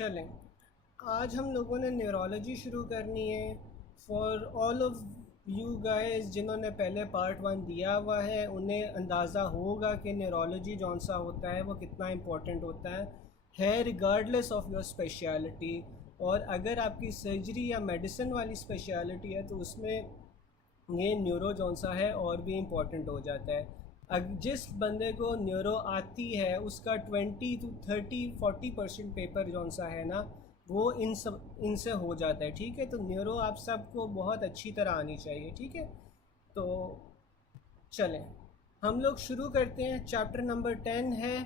चलें, आज हम लोगों ने न्यूरोलॉजी शुरू करनी है। For all of you guys जिन्होंने पहले पार्ट 1 दिया हुआ है उन्हें अंदाज़ा होगा कि न्यूरोलॉजी जौन सा होता है वो कितना इम्पोर्टेंट होता है रिगार्डलेस ऑफ योर स्पेशलिटी। और अगर आपकी सर्जरी या मेडिसिन वाली स्पेशलिटी है तो उसमें ये न्यूरो जौन सा है और भी इम्पोर्टेंट हो जाता है। जिस बंदे को न्यूरो आती है उसका 20 to 30 40% पेपर जौन सा है ना वो इनसे हो जाता है। ठीक है, तो न्यूरो आप सबको बहुत अच्छी तरह आनी चाहिए। ठीक है, तो चलें हम लोग शुरू करते हैं। चैप्टर नंबर 10 है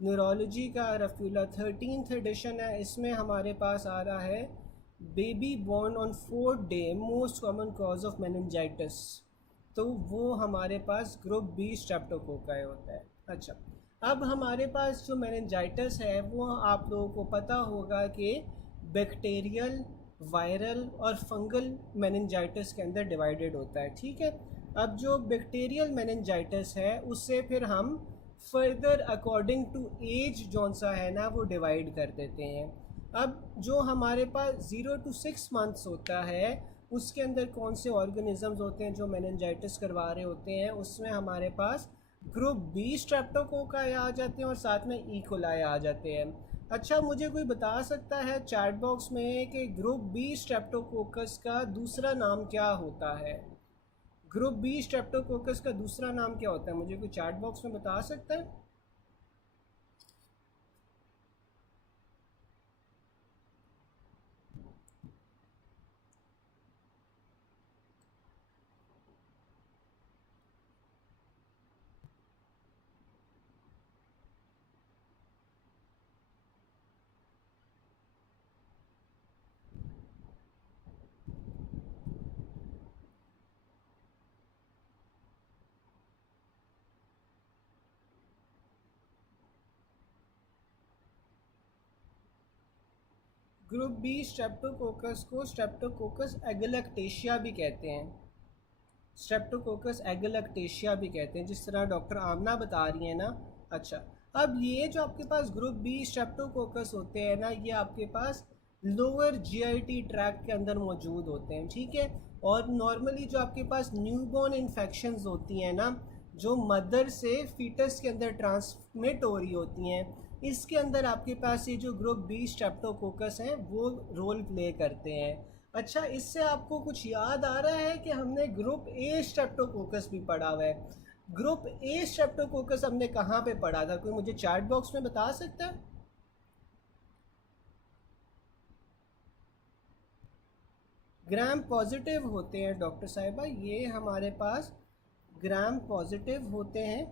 न्यूरोलॉजी का, रफ़्यूला 13th एडिशन है। इसमें हमारे पास आ रहा है baby born on 4th day most common cause of meningitis. तो वो हमारे पास ग्रुप बी स्ट्रेप्टोकोकाई होता है। अच्छा, अब हमारे पास जो मेनिंजाइटिस है वो आप लोगों को पता होगा कि बैक्टीरियल, वायरल और फंगल मेनिंजाइटिस के अंदर डिवाइडेड होता है। ठीक है, अब जो बैक्टीरियल मेनिंजाइटिस है उससे फिर हम फर्दर अकॉर्डिंग टू एज जौन सा है ना वो डिवाइड कर देते हैं। अब जो हमारे पास 0 to 6 मंथ्स होता है उसके अंदर कौन से ऑर्गेनिजम्स होते हैं जो मेनिंजाइटिस करवा रहे होते हैं, उसमें हमारे पास ग्रुप बी स्ट्रेप्टोकोकाई आ जाते हैं और साथ में ई कोलाई आ जाते हैं। अच्छा, मुझे कोई बता सकता है चैट बॉक्स में कि ग्रुप बी स्ट्रेप्टोकोकस का दूसरा नाम क्या होता है? ग्रुप बी स्ट्रेप्टोकोकस का दूसरा नाम क्या होता है? मुझे कोई चैट बॉक्स में बता सकता है? ग्रुप बी स्ट्रेप्टोकोकस को स्ट्रेप्टोकोकस एगलैक्टेशिया भी कहते हैं। स्ट्रेप्टोकोकस एगलैक्टेशिया भी कहते हैं, जिस तरह डॉक्टर आमना बता रही हैं ना। अच्छा, अब ये जो आपके पास ग्रुप बी स्ट्रेप्टोकोकस होते हैं ना ये आपके पास लोअर जीआईटी ट्रैक्ट के अंदर मौजूद होते हैं। ठीक है, और नॉर्मली जो आपके पास न्यूबॉर्न इन्फेक्शंस होती हैं ना जो मदर से फीटस के अंदर ट्रांसमिट हो रही होती हैं, इसके अंदर आपके पास ये जो ग्रुप बी स्ट्रेप्टोकोकस हैं वो रोल प्ले करते हैं। अच्छा, इससे आपको कुछ याद आ रहा है कि हमने ग्रुप ए स्ट्रेप्टोकोकस भी पढ़ा हुआ है। ग्रुप ए स्ट्रेप्टोकोकस हमने कहाँ पे पढ़ा था? कोई मुझे चैट बॉक्स में बता सकता है? ग्राम पॉजिटिव होते हैं डॉक्टर साहिबा, ये हमारे पास ग्राम पॉजिटिव होते हैं।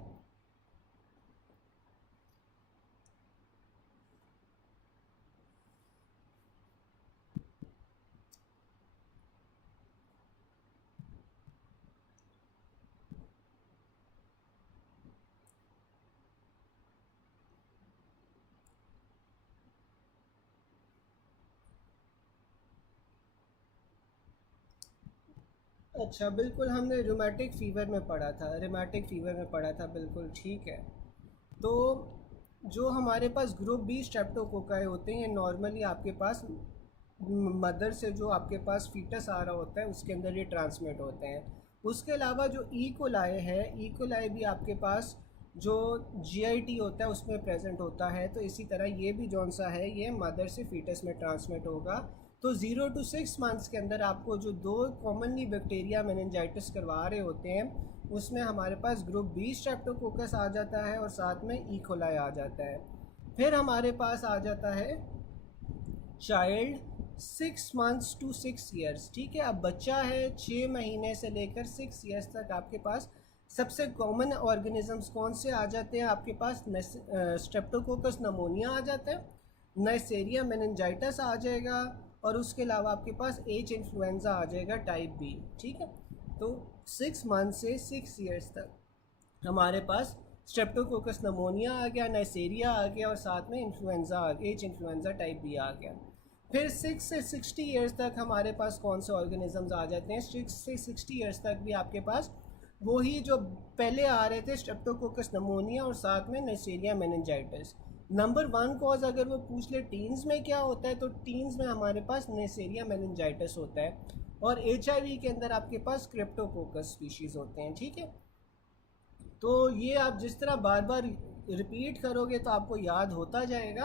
अच्छा, बिल्कुल हमने रूमेटिक फ़ीवर में पढ़ा था, रूमेटिक फ़ीवर में पढ़ा था, बिल्कुल ठीक है। तो जो हमारे पास ग्रुप बी स्ट्रेप्टोकोकाई होते हैं ये नॉर्मली आपके पास मदर से जो आपके पास फीटस आ रहा होता है उसके अंदर ये ट्रांसमिट होते हैं। उसके अलावा जो ई कोलाई है, ई कोलाई भी आपके पास जो जीआईटी होता है उसमें प्रेजेंट होता है। तो इसी तरह ये भी जौन सा है ये मदर से फीटस में ट्रांसमिट होगा। तो 0 to 6 मंथ्स के अंदर आपको जो दो कॉमनली बैक्टीरिया मेनिंजाइटिस करवा रहे होते हैं उसमें हमारे पास ग्रुप बी स्ट्रेप्टोकोकस आ जाता है और साथ में ई कोलाई आ जाता है। फिर हमारे पास आ जाता है चाइल्ड 6 months to 6 years। ठीक है, अब बच्चा है 6 महीने से लेकर 6 years तक आपके पास सबसे कॉमन ऑर्गेनिजम्स कौन से आ जाते हैं आपके पास? स्ट्रेप्टोकोकस नमोनिया आ जाता है, नाइसेरिया मेनिंजाइटिस आ जाएगा और उसके अलावा आपके पास एच इन्फ्लुएंजा आ जाएगा टाइप बी। ठीक है, तो 6 मंथ से 6 years तक हमारे पास स्ट्रेप्टोकोकस नमोनिया आ गया, नाइसेरिया आ गया और साथ में इन्फ्लुएंजा आ गया, एच इन्फ्लुएंजा टाइप बी आ गया। फिर 6 से 60 ईयर्स तक हमारे पास कौन से ऑर्गेनिजम्स आ जाते हैं? 6 से 60 ईयर्स तक भी आपके पास वही जो पहले आ रहे थे स्ट्रेप्टोकोकस नमोनिया और साथ में नाइसेरिया मेनिंजाइटिस। नंबर 1 कॉज अगर वो पूछ ले टीन्स में क्या होता है, तो टीन्स में हमारे पास नेसेरिया मेनिंजाइटिस होता है, और HIV के अंदर आपके पास क्रिप्टोकोकस स्पीशीज़ होते हैं, ठीक है। तो ये आप जिस तरह बार बार रिपीट करोगे तो आपको याद होता जाएगा।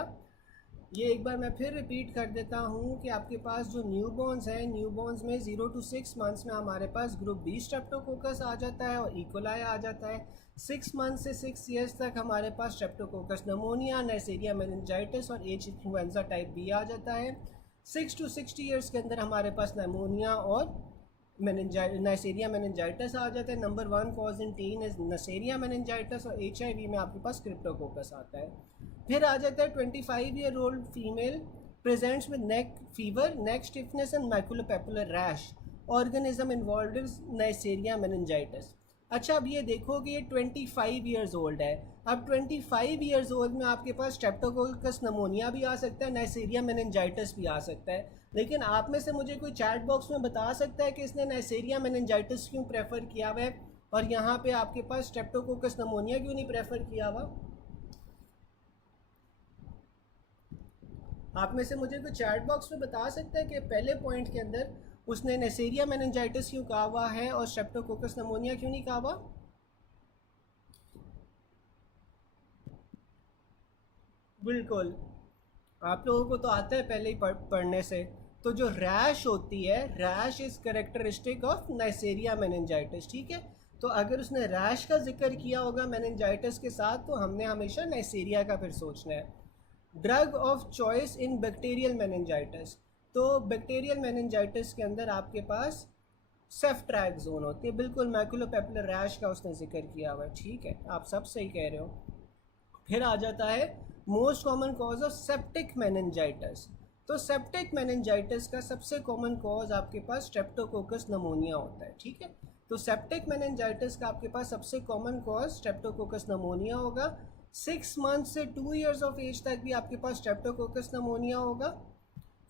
ये एक बार मैं फिर रिपीट कर देता हूँ कि आपके पास जो न्यूबॉर्न्स हैं, न्यूबॉर्न्स में 0 to 6 मंथ्स में हमारे पास ग्रुप बी स्ट्रेप्टोकोकस आ जाता है और इकोलाई आ जाता है। 6 मंथ से 6 ईयर्स तक हमारे पास स्ट्रेप्टोकोकस नमोनिया, नेसेरिया मेनिंजाइटिस और एच इन्फ्लुएंजा टाइप बी आ जाता है। 6 to 60 ईयर्स के अंदर हमारे पास नमोनिया और नेसेरिया मेनिंजाइटिस आ जाता है। Number 1 cause in tin is Neisseria meningitis, और HIV में आपके पास क्रिप्टोकोकस आता है। फिर आ जाता है 25-year-old female presents with neck fever, neck stiffness and maculopapular rash, organism involved is Neisseria meningitidis. अच्छा, अब ये देखो कि ये 25 ईयर्स ओल्ड है। अब 25 ईयर्स ओल्ड में आपके पास स्ट्रेप्टोकोकस नमोनिया भी आ सकता है, नेसेरिया मेनिंजाइटिस भी आ सकता है, लेकिन आप में से मुझे कोई चैट बॉक्स में बता सकता है कि इसने नेसेरिया मेनिंजाइटिस क्यों प्रेफर किया हुआ है और यहाँ पे आपके पास स्ट्रेप्टोकोकस नमोनिया क्यों नहीं प्रेफर किया हुआ? आप में से मुझे कोई चैट बॉक्स में बता सकता है कि पहले पॉइंट के अंदर उसने नेसेरिया मेनिंजाइटिस क्यों कहा हुआ है और स्ट्रेप्टोकोकस नमोनिया क्यों नहीं कहा हुआ? बिल्कुल, आप लोगों को तो आता है पहले ही पढ़ने से। तो जो रैश होती है, rash is characteristic of Neisseria meningitis, ठीक है। तो अगर उसने रैश का जिक्र किया होगा मेनिंजाइटिस के साथ, तो हमने हमेशा नेसेरिया का फिर सोचना है। Drug of choice in bacterial meningitis, तो बैक्टीरियल मेनिंजाइटिस के अंदर आपके पास सेफ्ट्रैक्सोन होती है, बिल्कुल मैकुलोपेपुलर रैश का उसने जिक्र किया हुआ है, ठीक है, आप सब सही कह रहे हो। फिर आ जाता है most common cause of septic meningitis, तो सेप्टिक मेनिंजाइटिस का सबसे कॉमन कॉज आपके पास स्ट्रेप्टोकोकस नमोनिया होता है, ठीक है। तो सेप्टिक मेनिंजाइटिस का आपके पास सबसे कॉमन कॉज स्ट्रेप्टोकोकस नमोनिया होगा। 6 मंथ से 2 ईयर्स ऑफ एज तक भी आपके पास स्ट्रेप्टोकोकस नमोनिया होगा।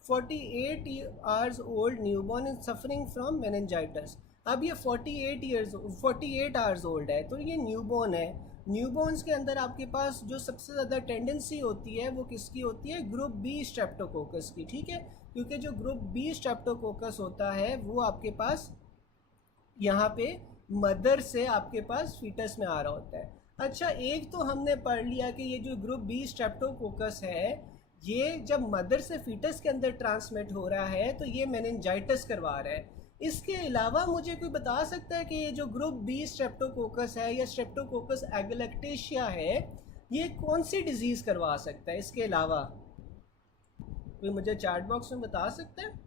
48 hours old newborn is suffering from meningitis. अब ये 48 आवर्स ओल्ड है, तो ये न्यूबॉर्न है। न्यूबॉर्न्स के अंदर आपके पास जो सबसे ज़्यादा टेंडेंसी होती है वो किसकी होती है? ग्रुप बी स्ट्रेप्टोकोकस की, ठीक है, क्योंकि जो ग्रुप बी स्ट्रेप्टोकोकस होता है वो आपके पास यहाँ पे मदर से आपके पास फीटस में आ रहा होता है। अच्छा, एक तो हमने पढ़ लिया कि ये जो ग्रुप बी स्ट्रेप्टोकोकस है, ये जब मदर से फीटस के अंदर ट्रांसमिट हो रहा है तो ये मेनिंजाइटिस करवा रहा है। इसके अलावा मुझे कोई बता सकता है कि ये जो ग्रुप बी स्ट्रेप्टोकोकस है या स्ट्रेप्टोकोकस एगलैक्टेशिया है, ये कौन सी डिजीज़ करवा सकता है? इसके अलावा कोई मुझे चैट बॉक्स में बता सकता है?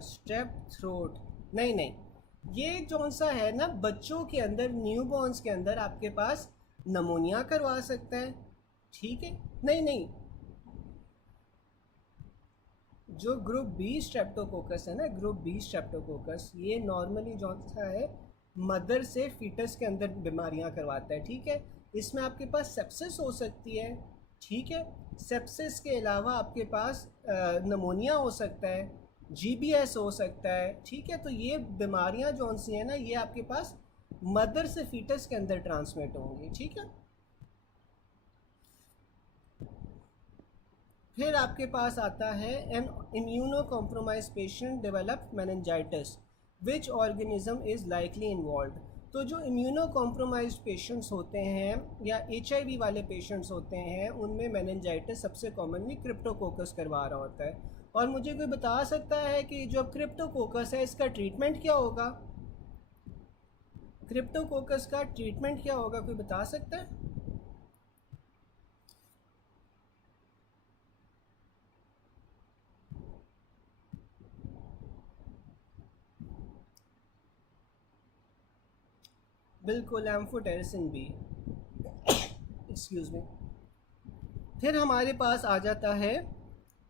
स्टेप थ्रोट, नहीं नहीं, ये कौन सा है ना, बच्चों के अंदर, न्यूबॉर्न्स के अंदर आपके पास नमोनिया करवा सकता है, ठीक है। नहीं नहीं, जो ग्रुप बी स्ट्रेप्टोकोकस है ना, ग्रुप बी स्ट्रेप्टोकोकस, ये नॉर्मली जो सा है मदर से फीटस के अंदर बीमारियां करवाता है, ठीक है। इसमें आपके पास सेप्सिस हो सकती है, ठीक है। सेप्सिस के अलावा आपके पास नमोनिया हो सकता है, GBS हो सकता है, ठीक है। तो ये बीमारियां जो सी हैं ना, ये आपके पास मदर से फीटस के अंदर ट्रांसमिट होंगी, ठीक है। फिर आपके पास आता है an immuno compromise patient develop meningitis. Which organism is likely involve. तो जो इम्यूनो कॉम्प्रोमाइज्ड पेशेंट्स होते हैं या HIV वाले पेशेंट्स होते हैं, उनमें मेनिंजाइटिस सबसे कॉमनली क्रिप्टोकोकस करवा रहा होता है। और मुझे कोई बता सकता है कि जो क्रिप्टोकोकस है इसका ट्रीटमेंट क्या होगा? क्रिप्टोकोकस का ट्रीटमेंट क्या होगा, कोई बता सकता है? बिल्कुल, एम्फोटेरिसिन बी। Excuse me. फिर हमारे पास आ जाता है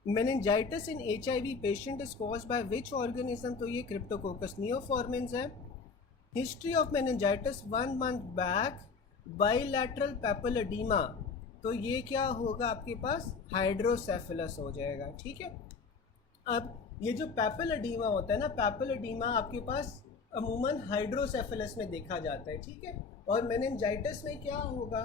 meningitis in HIV patient is caused by which organism. तो ये क्रिप्टोकोकस नियोफॉर्मिन्स है। History of meningitis 1 month back, bilateral papilledema. तो ये क्या होगा आपके पास? हाइड्रोसेफलस हो जाएगा, ठीक है। अब ये जो पेपिलोडीमा होता है ना, पेपिलोडीमा आपके पास अमूमन हाइड्रोसेफलस में देखा जाता है, ठीक है। और मेनिंजाइटिस में क्या होगा?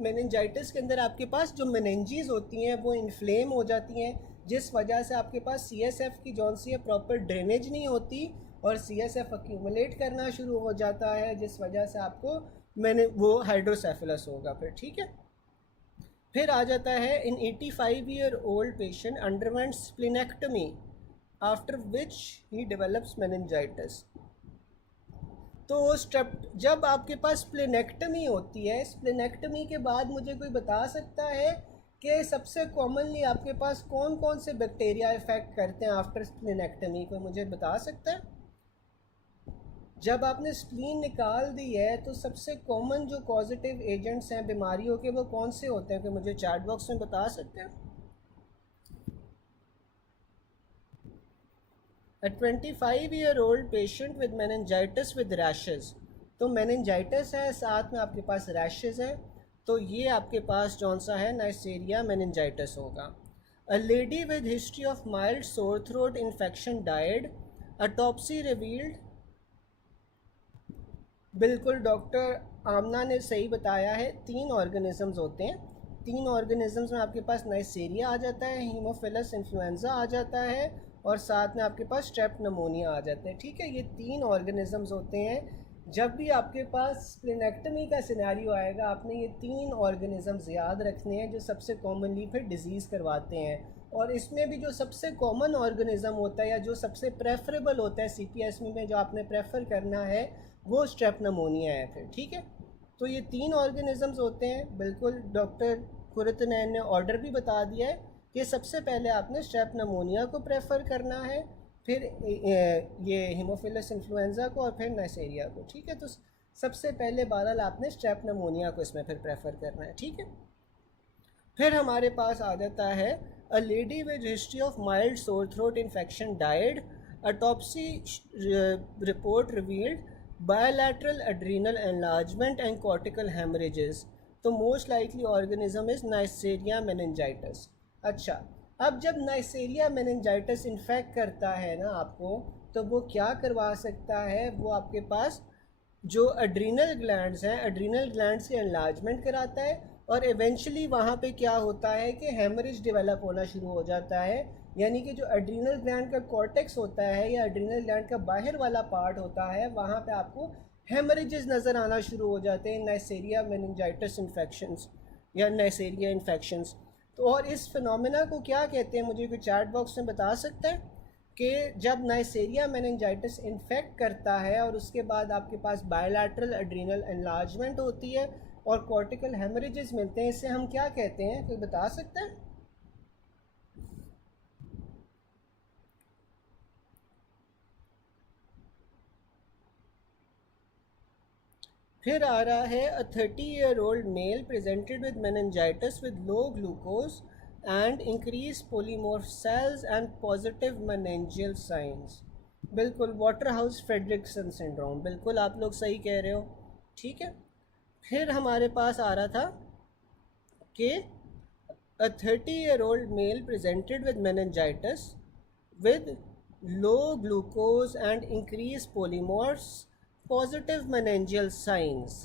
मेनिंजाइटिस के अंदर आपके पास जो मेनिंजीज होती हैं वो इन्फ्लेम हो जाती हैं, जिस वजह से आपके पास CSF की जौन सी है प्रॉपर ड्रेनेज नहीं होती और CSF एक्यूमुलेट करना शुरू हो जाता है, जिस वजह से आपको वो हाइड्रोसेफलस होगा फिर, ठीक है। फिर आ जाता है in 85-year-old patient underwent splenectomy after which he develops meningitis. तो स्टेप जब आपके पास स्प्लिनेक्टमी होती है, स्प्लिनेक्टमी के बाद मुझे कोई बता सकता है कि सबसे कॉमनली आपके पास कौन कौन से बैक्टीरिया इफेक्ट करते हैं आफ्टर स्प्लिनेक्टमी? कोई मुझे बता सकता है? जब आपने स्प्लीन निकाल दी है तो सबसे कॉमन जो पॉजिटिव एजेंट्स हैं बीमारियों के वो कौन से होते हैं? कि मुझे चैट बॉक्स में बता सकते हैं? A 25-year-old patient with meningitis with rashes। तो meningitis है, साथ में आपके पास rashes है, तो ये आपके पास कौन सा है? नाइसेरिया meningitis होगा। A lady with history of mild sore throat infection died, autopsy revealed। बिल्कुल, डॉक्टर आमना ने सही बताया है। 3 ऑर्गेनिजम्स होते हैं, 3 ऑर्गेनिजम्स में आपके पास नाइसेरिया आ जाता है, हीमोफिलस इन्फ्लुएंजा आ जाता है और साथ में आपके पास स्ट्रेप नमोनिया आ जाता है, ठीक है। ये 3 ऑर्गेनिजम्स होते हैं। जब भी आपके पास स्प्लिनेक्टमी का सिनेरियो आएगा, आपने ये 3 ऑर्गेनिजम्स याद रखने हैं जो सबसे कॉमनली फिर डिजीज़ करवाते हैं। और इसमें भी जो सबसे कॉमन ऑर्गेनिज्म होता है या जो सबसे प्रेफरेबल होता है CPSM में जो आपने प्रेफर करना है वो स्ट्रेप नमोनिया है फिर, ठीक है। तो ये 3 ऑर्गेनिजम्स होते हैं। बिल्कुल, डॉक्टर कुरतनैन ने ऑर्डर भी बता दिया है कि सबसे पहले आपने स्ट्रेप नमोनिया को प्रेफर करना है, फिर ये हीमोफिलस इन्फ्लुएंजा को और फिर नाइसेरिया को, ठीक है। तो सबसे पहले बहरहाल आपने स्ट्रेप नमोनिया को इसमें फिर प्रेफर करना है, ठीक है। फिर हमारे पास आ जाता है a lady with history of mild sore throat infection died, autopsy report revealed bilateral adrenal enlargement and cortical haemorrhages. तो most likely organism is Neisseria meningitidis. अच्छा, अब जब नाइसेरिया मेनिंजाइटिस इन्फेक्ट करता है ना आपको, तो वो क्या करवा सकता है? वो आपके पास जो एड्रीनल ग्लैंड्स हैं, एड्रीनल ग्लैंड्स के एनलार्जमेंट कराता है और इवेंचुअली वहाँ पे क्या होता है कि हेमरेज डेवलप होना शुरू हो जाता है। यानी कि जो एड्रीनल ग्लैंड का कॉर्टेक्स होता है या एड्रीनल ग्लैंड का बाहर वाला पार्ट होता है, वहाँ पे आपको हेमरेजेस नज़र आना शुरू हो जाते हैं नाइसेरिया मेनिंजाइटिस इन्फेक्शंस या नाइसेरिया इन्फेक्शंस। तो और इस फिनोमेना को क्या कहते हैं? मुझे कोई चैट बॉक्स में बता सकता है कि जब नाइसेरिया मेनिंजाइटिस इन्फेक्ट करता है और उसके बाद आपके पास बायलैटरल एड्रीनल एनलार्जमेंट होती है और कॉर्टिकल हेमरेजेस मिलते हैं, इसे हम क्या कहते हैं? कोई बता सकता है? फिर आ रहा है a 30-year-old male presented with meningitis with low glucose and increase polymorph cells and positive meningeal signs. बिल्कुल, वाटर हाउस फ्रेडरिक्सन सिंड्रोम, बिल्कुल आप लोग सही कह रहे हो, ठीक है। फिर हमारे पास आ रहा था कि a 30-year-old male presented with meningitis with low glucose and increased polymorphs, positive meningeal signs।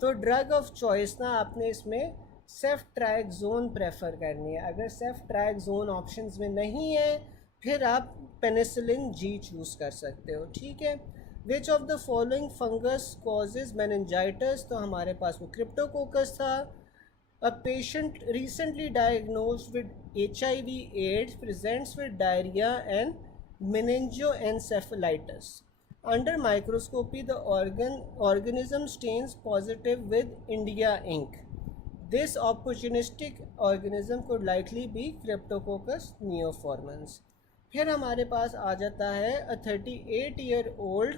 तो ड्रग ऑफ चॉइस ना आपने इसमें सेफ्ट्रैक्सोन प्रेफर करनी है। अगर सेफ्ट्रैक्सोन ऑप्शंस में नहीं है फिर आप पेनिसिलिन G चूज़ कर सकते हो, ठीक है। विच of the following fungus causes meningitis, तो हमारे पास वो क्रिप्टोकोकस था। A patient recently diagnosed with HIV/AIDS presents with diarrhea and meningoencephalitis. Under microscopy, the organism stains positive with India ink. This opportunistic organism could likely be Cryptococcus neoformans. फिर हमारे पास आ जाता है a 38-year-old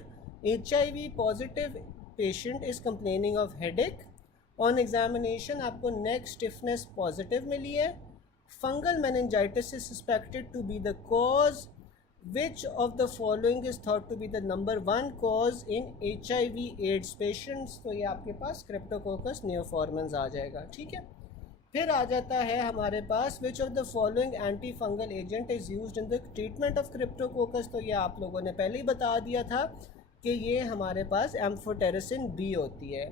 HIV positive patient is complaining of headache. On examination आपको neck stiffness positive मिली है। Fungal meningitis is suspected to be the cause. Which of the following is thought to be the number 1 cause in HIV/AIDS patients, तो ये आपके पास Cryptococcus नियोफॉर्मन्स आ जाएगा। ठीक है, फिर आ जाता है हमारे पास which of the following anti fungal agent is used in the treatment of Cryptococcus, तो ये आप लोगों ने पहले ही बता दिया था कि ये हमारे पास एम्फोटेरिसिन बी होती है।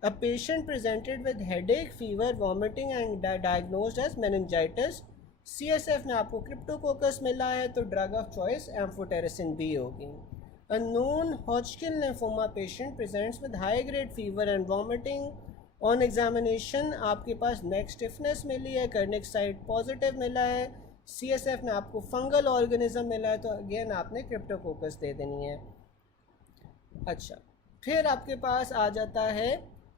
A patient presented with headache, fever, vomiting and diagnosed as meningitis. CSF में आपको क्रिप्टोकोकस मिला है तो drug of choice amphotericin B होगी। A known Hodgkin lymphoma patient presents with high grade fever and vomiting. On examination आपके पास neck stiffness मिली है, Kernig side positive मिला है, CSF में आपको फंगल ऑर्गेनिज्म मिला है, तो अगेन आपने क्रिप्टोकोकस दे देनी है। अच्छा, फिर आपके पास आ जाता है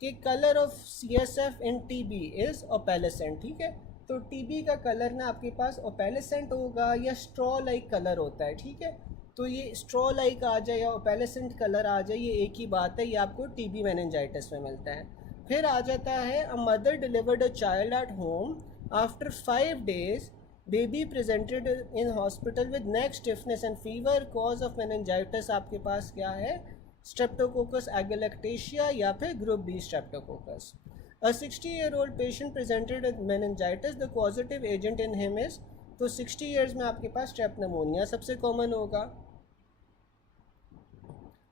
कि colour of CSF in TB is opalescent. ठीक है, तो TB का कलर ना आपके पास ओपेलेसेंट होगा या स्ट्रॉ लाइक कलर होता है। ठीक है, तो ये स्ट्रॉ लाइक आ जाए या ओपेलेसेंट कलर आ जाए, ये एक ही बात है, ये आपको TB मेनिंजाइटिस में मिलता है। फिर आ जाता है a mother delivered a child at home after 5 days, baby presented in hospital with neck stiffness and fever, cause of meningitis आपके पास क्या है, स्ट्रेप्टोकोकस एगलैक्टेशिया या फिर group B streptococcus. A 60-year-old patient presented with meningitis, the positive agent in him is, तो 60 years में आपके पास स्ट्रेप नमोनिया सबसे कॉमन होगा।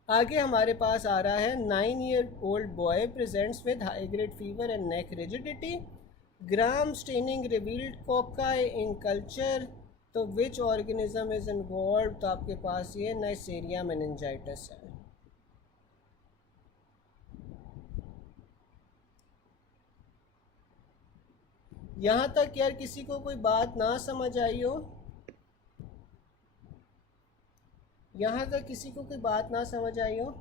आगे हमारे पास आ रहा है 9-year-old boy presents with high grade fever and neck rigidity, gram staining revealed cocci in culture, तो विच ऑर्गेनिज्म इज इन्वॉल्व, तो आपके पास ये नाइसेरिया मेनिंजाइटिस है। यहाँ तक यार किसी को कोई बात ना समझ आई हो, यहाँ तक किसी को कोई बात ना समझ आई हो?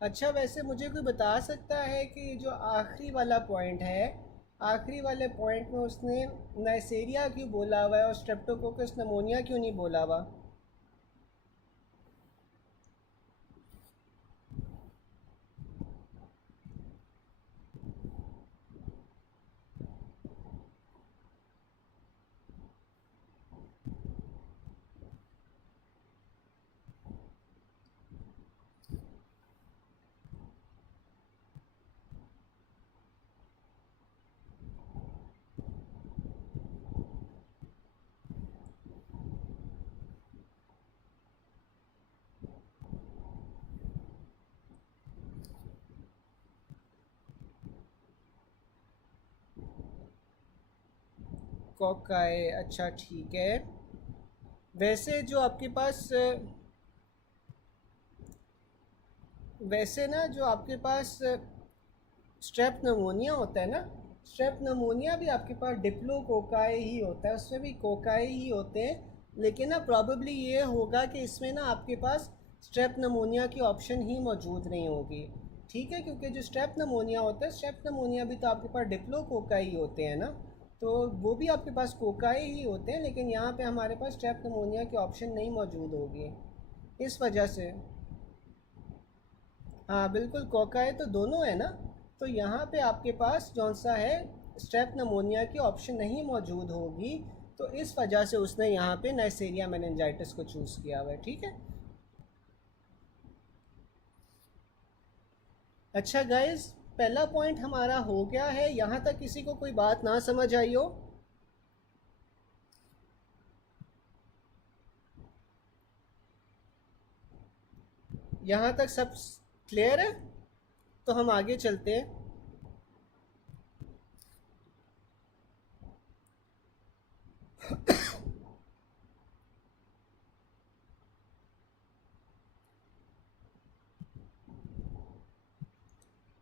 अच्छा, वैसे मुझे कोई बता सकता है कि जो आखिरी वाला पॉइंट है, आखिरी वाले पॉइंट में उसने नाइसेरिया क्यों बोला हुआ है और स्ट्रेप्टोकोकस नमोनिया क्यों नहीं बोला हुआ? कोकाई, अच्छा ठीक है। वैसे जो आपके पास वैसे ना जो आपके पास स्ट्रेप नमोनिया होता है ना, स्ट्रेप नमोनिया भी आपके पास डिप्लो कोकाई ही होता है, उसमें भी कोकाई ही होते हैं, लेकिन ना प्रॉबेबली ये होगा कि इसमें ना आपके पास स्ट्रेप नमोनिया की ऑप्शन ही मौजूद नहीं होगी। ठीक है, क्योंकि जो स्ट्रेप नमोनिया होता है, स्ट्रेप नमोनिया भी तो आपके पास डिप्लो कोकाई होते हैं ना, तो वो भी आपके पास कोकाई ही होते हैं, लेकिन यहाँ पे हमारे पास स्ट्रेप नमोनिया की ऑप्शन नहीं मौजूद होगी इस वजह से। हाँ बिल्कुल, कोकाई तो दोनों है ना, तो यहाँ पे आपके पास कौन सा है, स्ट्रेप नमोनिया की ऑप्शन नहीं मौजूद होगी, तो इस वजह से उसने यहाँ पे नाइसेरिया मेनिंजाइटिस को चूज़ किया हुआ है। ठीक है, अच्छा गाइज, पहला पॉइंट हमारा हो गया है। यहाँ तक किसी को कोई बात ना समझ आई हो? यहाँ तक सब क्लियर है? तो हम आगे चलते हैं।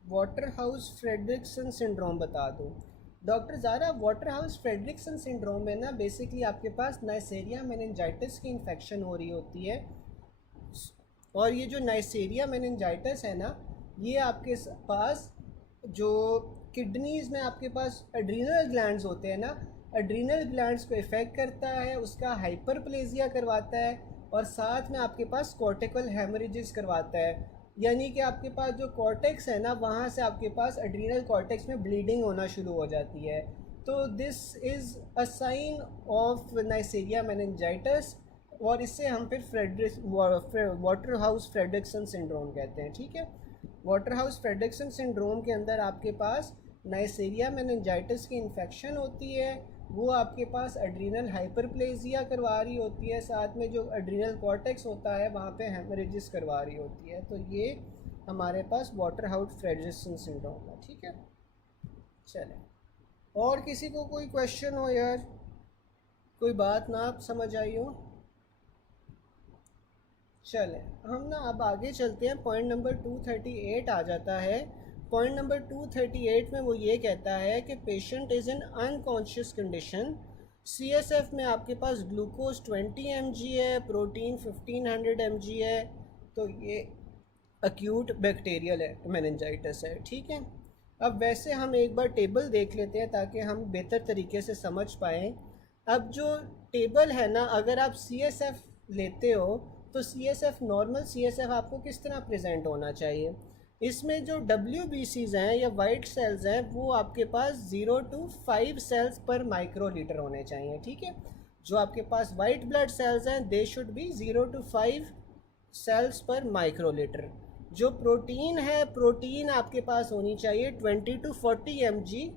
वाटर हाउस फ्रेडरिक्सन सिंड्रोम बता दूं। Doctor Zara, Waterhouse Friderichsen syndrome में ना बेसिकली आपके पास नाइसेरिया मेनिंजाइटिस की इन्फेक्शन हो रही होती है। और ये जो नाइसेरिया मेनिंजाइटिस है ना, ये आपके पास जो किडनीज़ में आपके पास एड्रीनल ग्लैंड्स होते हैं ना, एड्रीनल ग्लैंड्स को इफ़ेक्ट करता है, उसका हाइपरप्लेजिया करवाता है, और साथ में आपके पास कॉर्टिकल हेमरेजेस करवाता है। यानी कि आपके पास जो कॉर्टेक्स है ना, वहाँ से आपके पास एड्रीनल कॉर्टेक्स में ब्लीडिंग होना शुरू हो जाती है। तो this is a sign of Neisseria meningitidis, और इससे हम फिर वाटर हाउस फ्रेडरिक्सन सिंड्रोम कहते हैं। ठीक है, वाटर हाउस फ्रेडरिक्सन सिंड्रोम के अंदर आपके पास नाइसेरिया मेनिंजाइटिस की इन्फेक्शन होती है, वो आपके पास एड्रीनल हाइपरप्लेजिया करवा रही होती है, साथ में जो एड्रीनल कॉर्टेक्स होता है वहाँ पे हेमरेजेस करवा रही होती है। तो ये हमारे पास वाटर हाउस फ्रेडरिक्सन सिंड्रोम है। ठीक है, चलें, और किसी को कोई क्वेश्चन हो यार, कोई बात ना आप समझ आई हो? चलें, हम ना अब आगे चलते हैं। पॉइंट नंबर 238 आ जाता है। पॉइंट नंबर 238 में वो ये कहता है कि patient is in unconscious condition, CSF में आपके पास ग्लूकोज 20 mg है, प्रोटीन 1500 mg है। तो ये अक्यूट बैक्टीरियल मेनिंजाइटिस है। ठीक है, अब वैसे हम एक बार टेबल देख लेते हैं ताकि हम बेहतर तरीके से समझ पाएँ। अब जो टेबल है ना, अगर आप सीएसएफ लेते हो तो सीएसएफ, नॉर्मल सीएसएफ आपको किस तरह प्रेजेंट होना चाहिए? इसमें जो WBCs हैं या वाइट सेल्स हैं, वो आपके पास 0 to 5 सेल्स पर माइक्रोलीटर होने चाहिए। ठीक है, जो आपके पास वाइट ब्लड सेल्स हैं, they should be 0 to 5 cells per microlitre. जो प्रोटीन है, प्रोटीन आपके पास होनी चाहिए 20 to 40 mg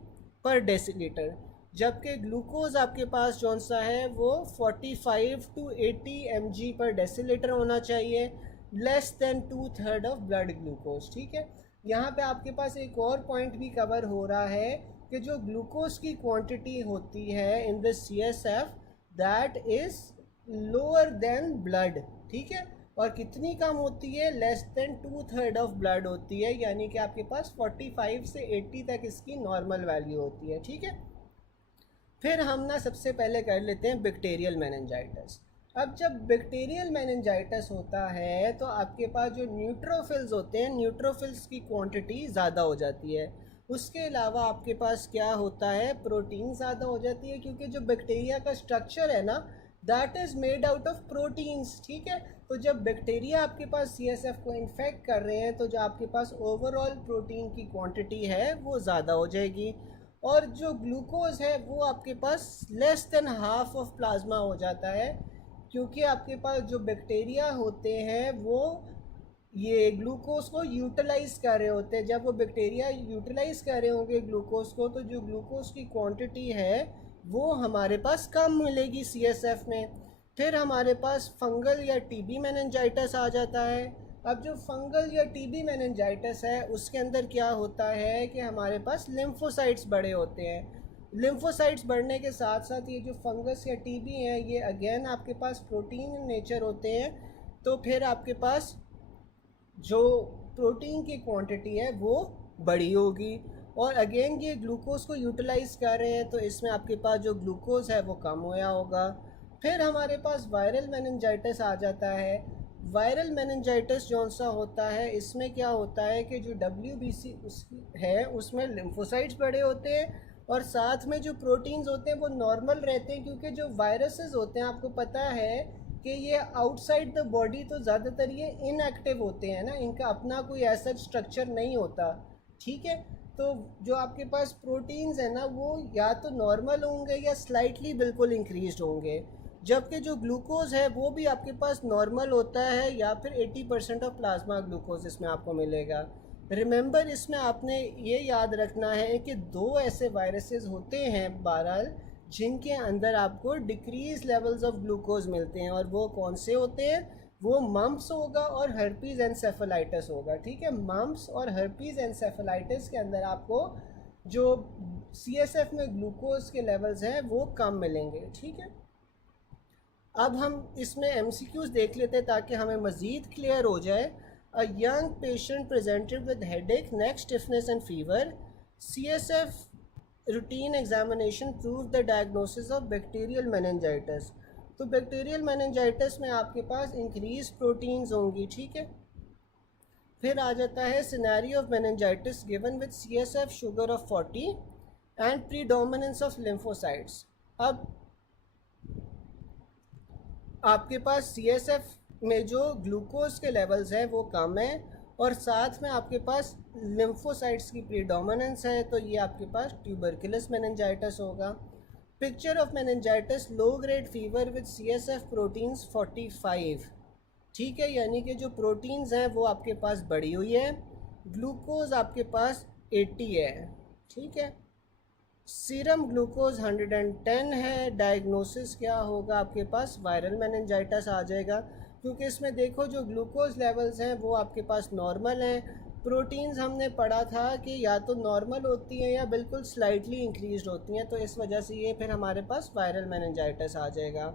पर डेसीलीटर, जबकि ग्लूकोज आपके पास जौन सा है वो 45 to 80 mg पर डेसीलीटर होना चाहिए, less than 2/3 of blood glucose. ठीक है, यहाँ पे आपके पास एक और पॉइंट भी कवर हो रहा है कि जो ग्लूकोज की क्वांटिटी होती है in the CSF, that is lower than blood. ठीक है, और कितनी कम होती है? लेस देन 2/3 ऑफ ब्लड होती है, यानी कि आपके पास 45 से 80 तक इसकी नॉर्मल वैल्यू होती है। ठीक है, फिर हम ना सबसे पहले कर लेते हैं बैक्टीरियल मेनिंजाइटिस। अब जब बैक्टीरियल मेनिंजाइटिस होता है तो आपके पास जो न्यूट्रोफिल्स होते हैं, न्यूट्रोफिल्स की क्वांटिटी ज़्यादा हो जाती है। उसके अलावा आपके पास क्या होता है? प्रोटीन ज़्यादा हो जाती है, क्योंकि जो बैक्टीरिया का स्ट्रक्चर है ना, that is made out of proteins. ठीक है, तो जब बैक्टीरिया आपके पास CSF को इन्फेक्ट कर रहे हैं तो जो आपके पास ओवरऑल प्रोटीन की क्वांटिटी है वो ज़्यादा हो जाएगी, और जो ग्लूकोज है वो आपके पास less than half of plasma हो जाता है, क्योंकि आपके पास जो बैक्टीरिया होते हैं वो ये ग्लूकोज को यूटिलाइज़ कर रहे होते हैं। जब वो बैक्टीरिया यूटिलाइज़ कर रहे होंगे ग्लूकोज को, तो जो ग्लूकोज की क्वांटिटी है वो हमारे पास कम मिलेगी CSF में। फिर हमारे पास फंगल या TB मेनिंजाइटिस आ जाता है। अब जो फंगल या TB मेनिंजाइटिस है उसके अंदर क्या होता है कि हमारे पास लिम्फोसाइट्स बड़े होते हैं। लिम्फोसाइट्स बढ़ने के साथ साथ ये जो फंगस या TB है, ये अगेन आपके पास प्रोटीन इन नेचर होते हैं। तो फिर आपके पास जो प्रोटीन की क्वांटिटी है वो बड़ी होगी, और अगेन ये ग्लूकोज को यूटिलाइज़ कर रहे हैं, तो इसमें आपके पास जो ग्लूकोज है वो कम होया होगा। फिर हमारे पास वायरल मेनिंजाइटिस आ जाता है। वायरल मेनिंजाइटिस जौन सा होता है, इसमें क्या होता है कि जो WBC है उसमें लिम्फोसाइट्स बड़े होते हैं, और साथ में जो प्रोटीन्स होते हैं वो नॉर्मल रहते हैं, क्योंकि जो वायरसेस होते हैं आपको पता है कि ये आउटसाइड द बॉडी तो ज़्यादातर ये इनएक्टिव होते हैं ना, इनका अपना कोई ऐसा स्ट्रक्चर नहीं होता। ठीक है, तो जो आपके पास प्रोटीन्स है ना वो या तो नॉर्मल होंगे या स्लाइटली बिल्कुल इंक्रीज्ड होंगे, जबकि जो ग्लूकोज है वो भी आपके पास नॉर्मल होता है या फिर 80% ऑफ प्लाज्मा ग्लूकोज इसमें आपको मिलेगा। रिमेंबर इसमें आपने ये याद रखना है कि दो ऐसे वायरसेस होते हैं बहरहाल जिनके अंदर आपको डिक्रीज लेवल्स ऑफ ग्लूकोज मिलते हैं, और वो कौन से होते हैं? वो मम्प्स होगा और हर्पीज एनसेफेलाइटिस होगा। ठीक है, मम्प्स और हर्पीज एनसेफेलाइटिस के अंदर आपको जो CSF में ग्लूकोज के लेवल्स हैं वो कम मिलेंगे। ठीक है, अब हम इसमें MCQs देख लेते हैं ताकि हमें मज़ीद क्लियर हो जाए। A young patient presented with headache, neck stiffness and fever, CSF routine examination prove the diagnosis of bacterial meningitis. तो बैक्टीरियल मेनिंजाइटिस में आपके पास इंक्रीज प्रोटीन्स होंगी। ठीक है, फिर आ जाता है scenario of meningitis given with CSF sugar of 40 and predominance of lymphocytes. अब आपके पास CSF में जो ग्लूकोज के लेवल्स हैं वो कम है, और साथ में आपके पास लिम्फोसाइट्स की प्रीडोमिनेंस है, तो ये आपके पास ट्यूबरकुलस मेनिंजाइटिस होगा। Picture of meningitis, low grade fever with CSF proteins 45। ठीक है, यानी कि जो प्रोटीन्स हैं वो आपके पास बढ़ी हुई है, ग्लूकोज आपके पास 80 है। ठीक है, सीरम ग्लूकोज 110 है। डायग्नोसिस क्या होगा? आपके पास वायरल मेनिंजाइटिस आ जाएगा, क्योंकि इसमें देखो जो ग्लूकोज लेवल्स हैं वो आपके पास नॉर्मल हैं। प्रोटीन्स हमने पढ़ा था कि या तो नॉर्मल होती हैं या बिल्कुल स्लाइटली इंक्रीज होती हैं, तो इस वजह से ये फिर हमारे पास वायरल मेनिंजाइटिस आ जाएगा।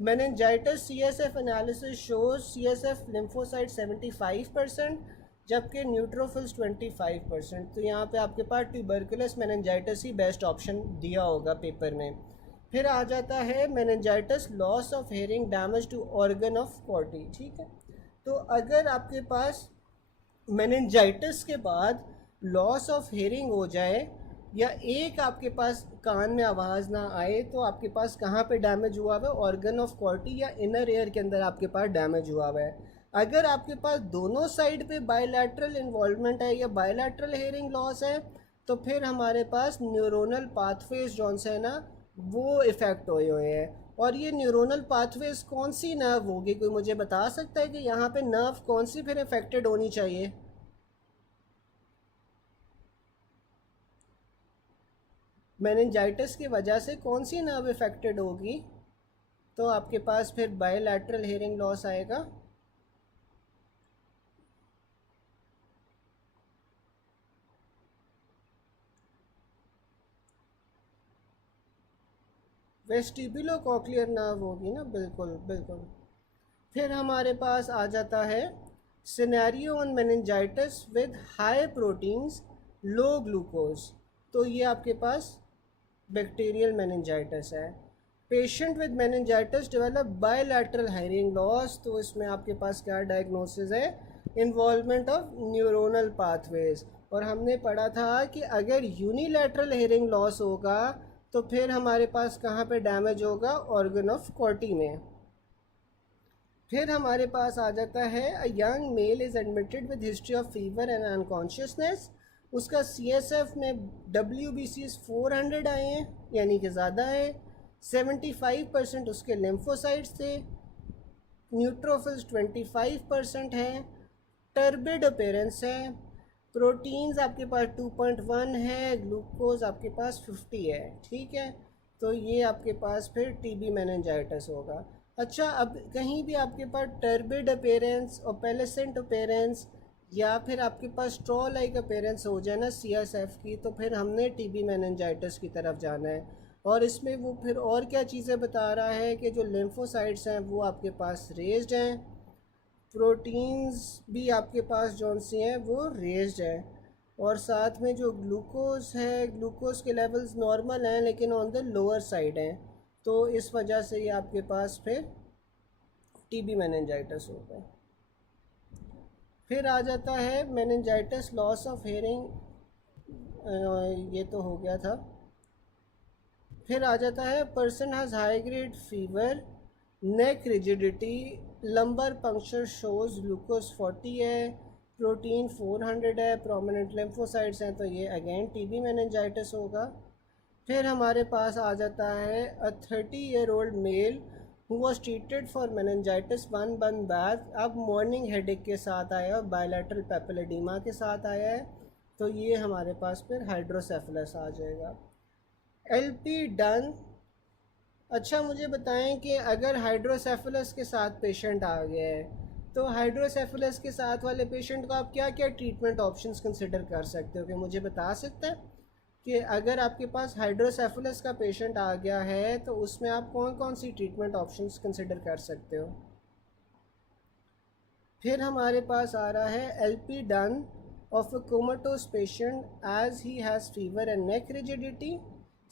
Meningitis CSF analysis shows CSF lymphocyte 75%, जबकि न्यूट्रोफिल्स 25%। तो यहाँ पे आपके पास ट्यूबरकुलस मेनिंजाइटिस ही बेस्ट ऑप्शन दिया होगा पेपर में। फिर आ जाता है meningitis, loss of hearing, damage to organ of Corti. ठीक है, तो अगर आपके पास मेनिंजाइटिस के बाद लॉस ऑफ हेयरिंग हो जाए या एक आपके पास कान में आवाज़ ना आए, तो आपके पास कहाँ पे डैमेज हुआ हुआ है? ऑर्गन ऑफ कॉर्टी या इनर एयर के अंदर आपके पास डैमेज हुआ हुआ है। अगर आपके पास दोनों साइड पे बायलैटरल इन्वॉल्वमेंट है या बायलैटरल हेयरिंग लॉस है, तो फिर हमारे पास न्यूरोनल पाथवेज जो है ना वो इफ़ेक्ट हुए हैं। और ये न्यूरोनल पाथवेज कौन सी नर्व होगी? कोई मुझे बता सकता है कि यहाँ पे नर्व कौन सी फिर इफ़ेक्टेड होनी चाहिए? मेनिंजाइटिस की वजह से कौन सी नर्व इफ़ेक्टेड होगी? तो आपके पास फिर बायलैटरल हेयरिंग लॉस आएगा। वेस्टिबुलो कॉक्लियर नर्व होगी ना, बिल्कुल बिल्कुल। फिर हमारे पास आ जाता है scenario on meningitis with high proteins, low glucose. तो ये आपके पास बैक्टीरियल मेनिंजाइटिस है। Patient with meningitis develop bilateral hearing loss, तो इसमें आपके पास क्या डायग्नोसिस है? Involvement of neuronal pathways. और हमने पढ़ा था कि अगर यूनिलैटरल हेयरिंग लॉस होगा तो फिर हमारे पास कहाँ पे डैमेज होगा? ऑर्गन ऑफ कॉर्टी में। फिर हमारे पास आ जाता है a young mail is admitted with history of fever and unconsciousness. उसका CSF में WBCs 400 आए हैं, यानी कि ज़्यादा है। 75% उसके लिम्फोसाइट्स थे, न्यूट्रोफिल्स 25% हैं, टर्बिड अपेरेंस है, प्रोटीन्स आपके पास 2.1 है, ग्लूकोज आपके पास 50 है। ठीक है, तो ये आपके पास फिर TB मेनिंजाइटिस होगा। अच्छा, अब कहीं भी आपके पास टर्बिड अपेरेंस और पेलेसेंट अपेरेंस या फिर आपके पास स्ट्रॉ लाइक अपेरेंस हो जाए ना CSF की, तो फिर हमने TB मेनिंजाइटिस की तरफ जाना है। और इसमें वो फिर और क्या चीज़ें बता रहा है कि जो लिम्फोसाइट्स हैं वो आपके पास रेज्ड हैं, प्रोटीन्स भी आपके पास जौन सी हैं वो रेज्ड हैं, और साथ में जो ग्लूकोज है, ग्लूकोज के लेवल्स नॉर्मल हैं लेकिन ऑन द लोअर साइड हैं, तो इस वजह से ये आपके पास फिर TB मेनिंजाइटिस होगा। फिर आ जाता है मेनिंजाइटिस, लॉस ऑफ हेयरिंग, ये तो हो गया था। फिर आ जाता है person has high grade fever, neck rigidity, lumbar puncture shows glucose 40 है, प्रोटीन 400 है, प्रोमिनेंट लिम्फोसाइट्स हैं, तो ये अगेन TB मेनिंजाइटिस होगा। फिर हमारे पास आ जाता है अ 30 year old mail who was treated for meningitis 1 बैथ, अब मॉर्निंग हेडेक के साथ आया और बायलैटरल पेपिलोडेमा के साथ आया है, तो ये हमारे पास फिर हाइड्रोसेफलस आ जाएगा। LP done. अच्छा मुझे बताएं कि अगर हाइड्रोसेफलस के साथ पेशेंट आ गया है, तो हाइड्रोसेफलस के साथ वाले पेशेंट को आप क्या क्या ट्रीटमेंट ऑप्शंस कंसिडर कर सकते हो, कि मुझे बता सकते हैं कि अगर आपके पास हाइड्रोसेफलस का पेशेंट आ गया है तो उसमें आप कौन कौन सी ट्रीटमेंट ऑप्शंस कंसिडर कर सकते हो। फिर हमारे पास आ रहा है LP done of a comatose patient as he has fever and neck rigidity,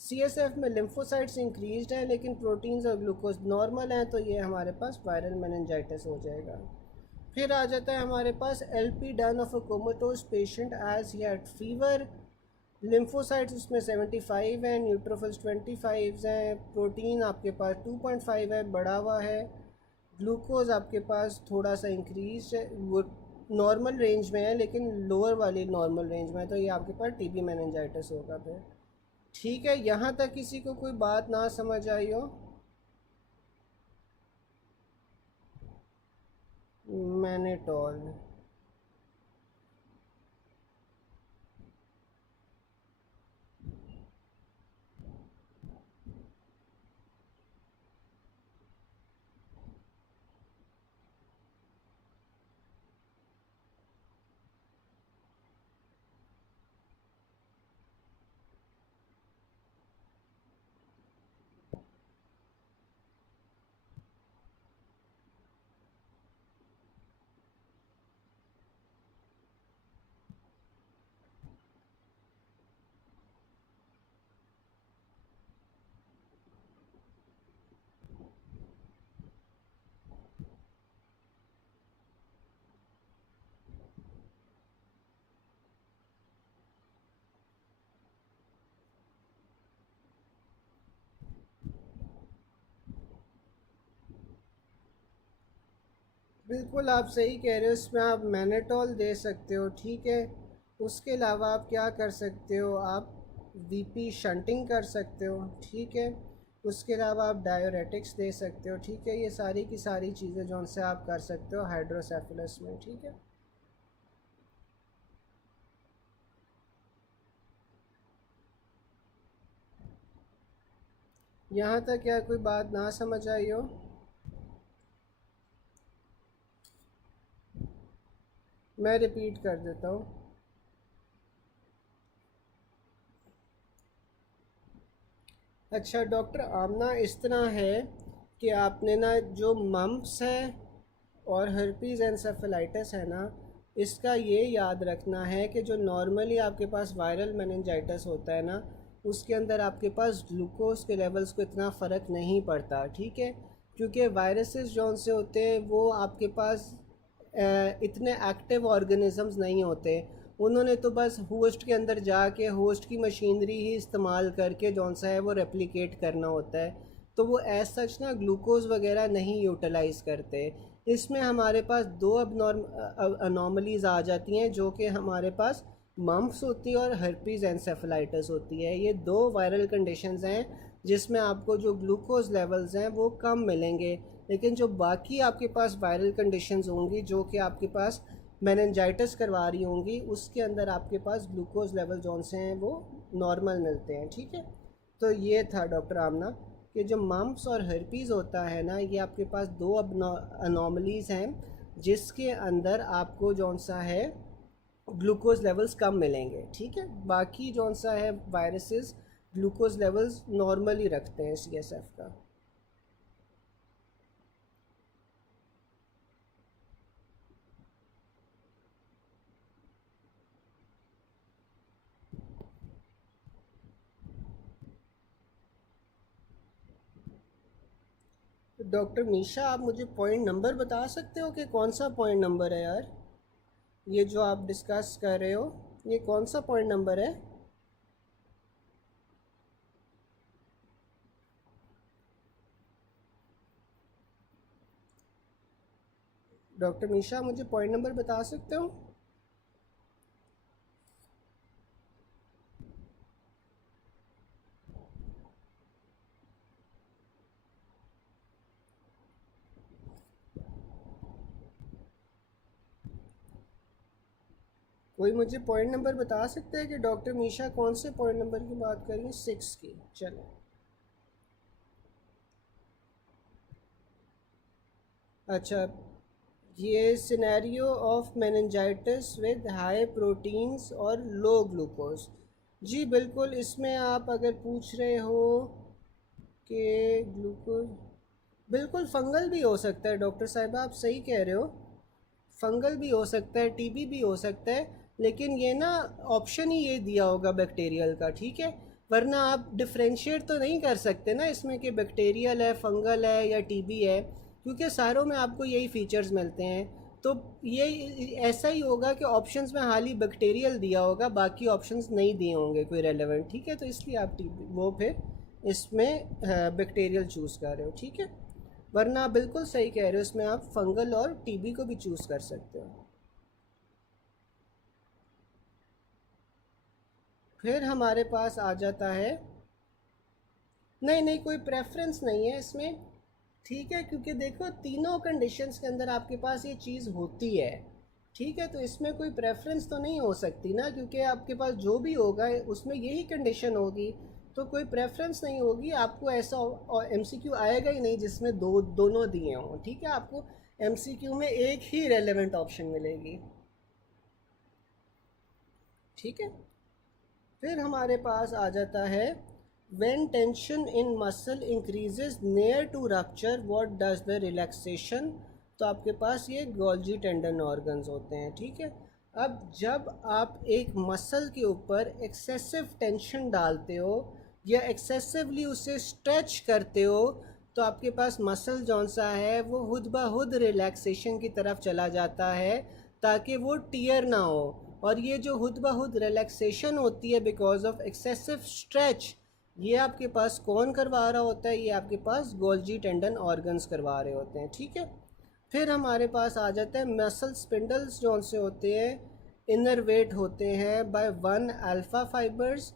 CSF में लिम्फोसाइट्स इंक्रीज्ड हैं लेकिन प्रोटीन्स और ग्लूकोज नॉर्मल हैं, तो ये हमारे पास वायरल मेनिंजाइटिस हो जाएगा। फिर आ जाता है हमारे पास LP done of a comatose patient as he had fever, lymphocytes उसमें 75 हैं, न्यूट्रोफिल्स 25 हैं, प्रोटीन आपके पास 2.5 है, बढ़ा हुआ है, ग्लूकोज आपके पास थोड़ा सा इंक्रीज है, वो नॉर्मल रेंज में है लेकिन लोअर वाली नॉर्मल रेंज में है, तो ये आपके पास टीबी मेनिंजाइटिस होगा फिर। ठीक है, यहाँ तक किसी को कोई बात ना समझ आई हो? मैनेटॉल। बिल्कुल आप सही कह रहे हो, इसमें आप मैनेटॉल दे सकते हो, ठीक है। उसके अलावा आप क्या कर सकते हो, आप वीपी शंटिंग कर सकते हो, ठीक है। उसके अलावा आप डायोरेटिक्स दे सकते हो, ठीक है। ये सारी की सारी चीज़ें जो उनसे आप कर सकते हो हाइड्रोसेफलस में, ठीक है। यहाँ तक क्या कोई बात ना समझ आई हो? मैं रिपीट कर देता हूँ। अच्छा डॉक्टर आमना, इस तरह है कि आपने ना जो मम्प्स है और हर्पीज़ एन्सेफेलाइटिस है ना, इसका ये याद रखना है कि जो नॉर्मली आपके पास वायरल मेनिंजाइटिस होता है ना, उसके अंदर आपके पास ग्लूकोज के लेवल्स को इतना फ़र्क नहीं पड़ता, ठीक है। क्योंकि वायरसेस जौन से होते हैं वो आपके पास इतने एक्टिव ऑर्गेनिजम्स नहीं होते। उन्होंने तो बस होस्ट के अंदर जाके होस्ट की मशीनरी ही इस्तेमाल करके जौन सा है वो रेप्लिकेट करना होता है, तो वो एज सच ना ग्लूकोज वगैरह नहीं यूटिलाइज़ करते। इसमें हमारे पास दो अनॉमलीज़ आ जाती हैं, जो कि हमारे पास मम्प्स होती है और हर्पीज़ एन्सेफेलाइटिस होती है। ये दो वायरल कंडीशंस हैं जिसमें आपको जो ग्लूकोज लेवल्स हैं वो कम मिलेंगे, लेकिन जो बाकी आपके पास वायरल कंडीशंस होंगी जो कि आपके पास मेनिंजाइटिस करवा रही होंगी, उसके अंदर आपके पास ग्लूकोज लेवल जौन से हैं वो नॉर्मल मिलते हैं, ठीक है। तो ये था डॉक्टर आमना कि जो मम्प्स और हर्पीज़ होता है ना, ये आपके पास दो अनॉमलीज़ हैं जिसके अंदर आपको जौन सा है ग्लूकोज लेवल्स कम मिलेंगे, ठीक है। बाकी जौन सा है वायरसेस ग्लूकोज लेवल्स नॉर्मल ही रखते हैं सीएसएफ का। डॉक्टर मीशा, आप मुझे पॉइंट नंबर बता सकते हो कि कौन सा पॉइंट नंबर है यार, ये जो आप डिस्कस कर रहे हो, ये कौन सा पॉइंट नंबर है? डॉक्टर मीशा, मुझे पॉइंट नंबर बता सकते हो? कोई मुझे पॉइंट नंबर बता सकता है कि डॉक्टर मीशा कौन से पॉइंट नंबर की बात कर रही हैं? 6 की। चलो, अच्छा, ये scenario of meningitis with high proteins और लो ग्लूकोज। जी बिल्कुल, इसमें आप अगर पूछ रहे हो कि ग्लूकोज, बिल्कुल फंगल भी हो सकता है डॉक्टर साहिबा, आप सही कह रहे हो। फंगल भी हो सकता है, टीबी भी हो सकता है, लेकिन ये ना ऑप्शन ही ये दिया होगा बैक्टीरियल का, ठीक है। वरना आप डिफ्रेंशिएट तो नहीं कर सकते ना इसमें कि बैक्टीरियल है, फंगल है या टीबी है, क्योंकि सारों में आपको यही फीचर्स मिलते हैं। तो ये ऐसा ही होगा कि ऑप्शंस में हाल ही बैक्टीरियल दिया होगा, बाकी ऑप्शंस नहीं दिए होंगे कोई रेलेवेंट, ठीक है। तो इसलिए आप टीबी वो फिर इसमें बैक्टीरियल चूज़ कर रहे हो, ठीक है। वरना आप बिल्कुल सही कह रहे हो, इसमें आप फंगल और टीबी को भी चूज़ कर सकते हो। फिर हमारे पास आ जाता है, नहीं नहीं, कोई प्रेफरेंस नहीं है इसमें, ठीक है, क्योंकि देखो तीनों कंडीशंस के अंदर आपके पास ये चीज़ होती है, ठीक है। तो इसमें कोई प्रेफरेंस तो नहीं हो सकती ना, क्योंकि आपके पास जो भी होगा उसमें यही कंडीशन होगी, तो कोई प्रेफरेंस नहीं होगी। आपको ऐसा एमसीक्यू आएगा ही नहीं जिसमें दोनों दिए हों, ठीक है। आपको एमसीक्यू में एक ही रेलेवेंट ऑप्शन मिलेगी, ठीक है। फिर हमारे पास आ जाता है, when tension in muscle increases near to rupture what does the relaxation। तो आपके पास ये गोल्जी टेंडन ऑर्गन्स होते हैं, ठीक है। अब जब आप एक मसल के ऊपर एक्सेसिव टेंशन डालते हो या एक्सेसिवली उसे स्ट्रेच करते हो, तो आपके पास मसल जौन सा है वो खुद ब खुद रिलैक्सेशन की तरफ चला जाता है, ताकि वो टीयर ना हो। और ये जो खुद ब खुद रिलैक्सेशन होती है बिकॉज ऑफ एक्सेसिव स्ट्रेच, ये आपके पास कौन करवा रहा होता है? ये आपके पास गोल्जी टेंडन ऑर्गन्स करवा रहे होते हैं, ठीक है। फिर हमारे पास आ जाता है मसल स्पिंडल्स जौन से होते हैं, इनर वेट होते हैं by 1 alpha fibres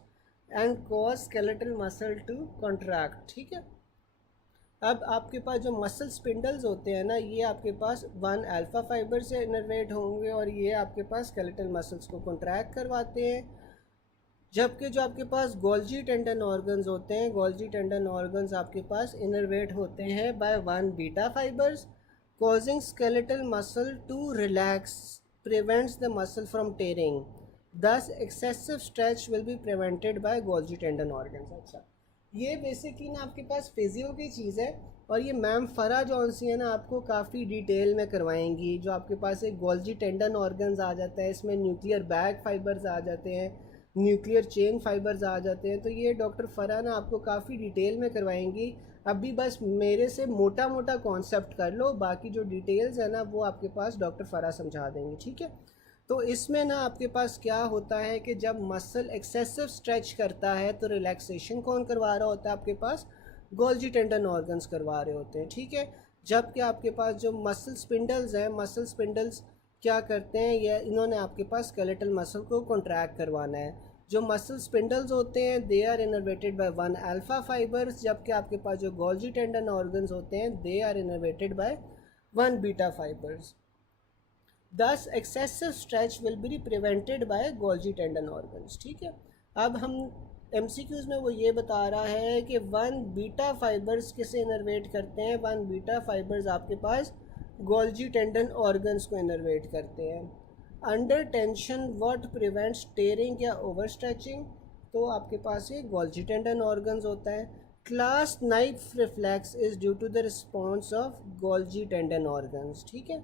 and cause skeletal muscle to contract, ठीक है। अब आपके पास जो मसल स्पिंडल्स होते हैं ना, ये आपके पास 1 अल्फा फाइबर से इनर्वेट होंगे और ये आपके पास स्केलेटल मसल्स को कॉन्ट्रैक्ट करवाते हैं। जबकि जो आपके पास गोल्जी टेंडन ऑर्गन्स होते हैं, गोल्जी टेंडन ऑर्गन्स आपके पास इनर्वेट होते हैं by 1 beta fibres causing skeletal muscle to relax, prevents the muscle from tearing, thus excessive stretch will be prevented by Golgi tendon organs. अच्छा, ये बेसिकली ना आपके पास physio की चीज़ है, और ये मैम फ़रा जौन सी है ना आपको काफ़ी डिटेल में करवाएंगी। जो आपके पास एक गोल्जी टेंडन ऑर्गन्स आ जाता है, इसमें न्यूक्लियर बैग फाइबर्स आ जाते हैं, न्यूक्लियर चेन फाइबर्स आ जाते हैं, तो ये डॉक्टर फ़रा ना आपको काफ़ी डिटेल में करवाएंगी। अभी बस मेरे से मोटा मोटा कॉन्सेप्ट कर लो, बाकी जो डिटेल्स है ना वो आपके पास डॉक्टर फ़रा समझा देंगे, ठीक है। तो इसमें ना आपके पास क्या होता है कि जब मसल एक्सेसिव स्ट्रेच करता है तो रिलैक्सेशन कौन करवा रहा होता है? आपके पास गोल्जी टेंडन ऑर्गन्स करवा रहे होते हैं, ठीक है। जबकि आपके पास जो मसल स्पिंडल्स हैं, मसल स्पिंडल्स क्या करते हैं, ये इन्होंने आपके पास स्केलेटल मसल को कॉन्ट्रैक्ट करवाना है। जो मसल स्पिंडल्स होते हैं they are innervated by 1 alpha fibres, जबकि आपके पास जो गोल्जी टेंडन ऑर्गन्स होते हैं they are innervated by 1 beta fibres. Thus excessive stretch will be prevented by Golgi tendon organs, ठीक है। अब हम एमसीक्यूज़ में वो ये बता रहा है कि 1 बीटा फाइबर्स किसे इनर्वेट करते हैं? 1 बीटा फाइबर्स आपके पास गोल्जी टेंडन ऑर्गन्स को इनर्वेट करते हैं। Under tension what prevents tearing या ओवर स्ट्रेचिंग? तो आपके पास ये गोल्जी टेंडन ऑर्गन्स होता है। Clasp knife reflex is due to the response of Golgi tendon organs, ठीक है।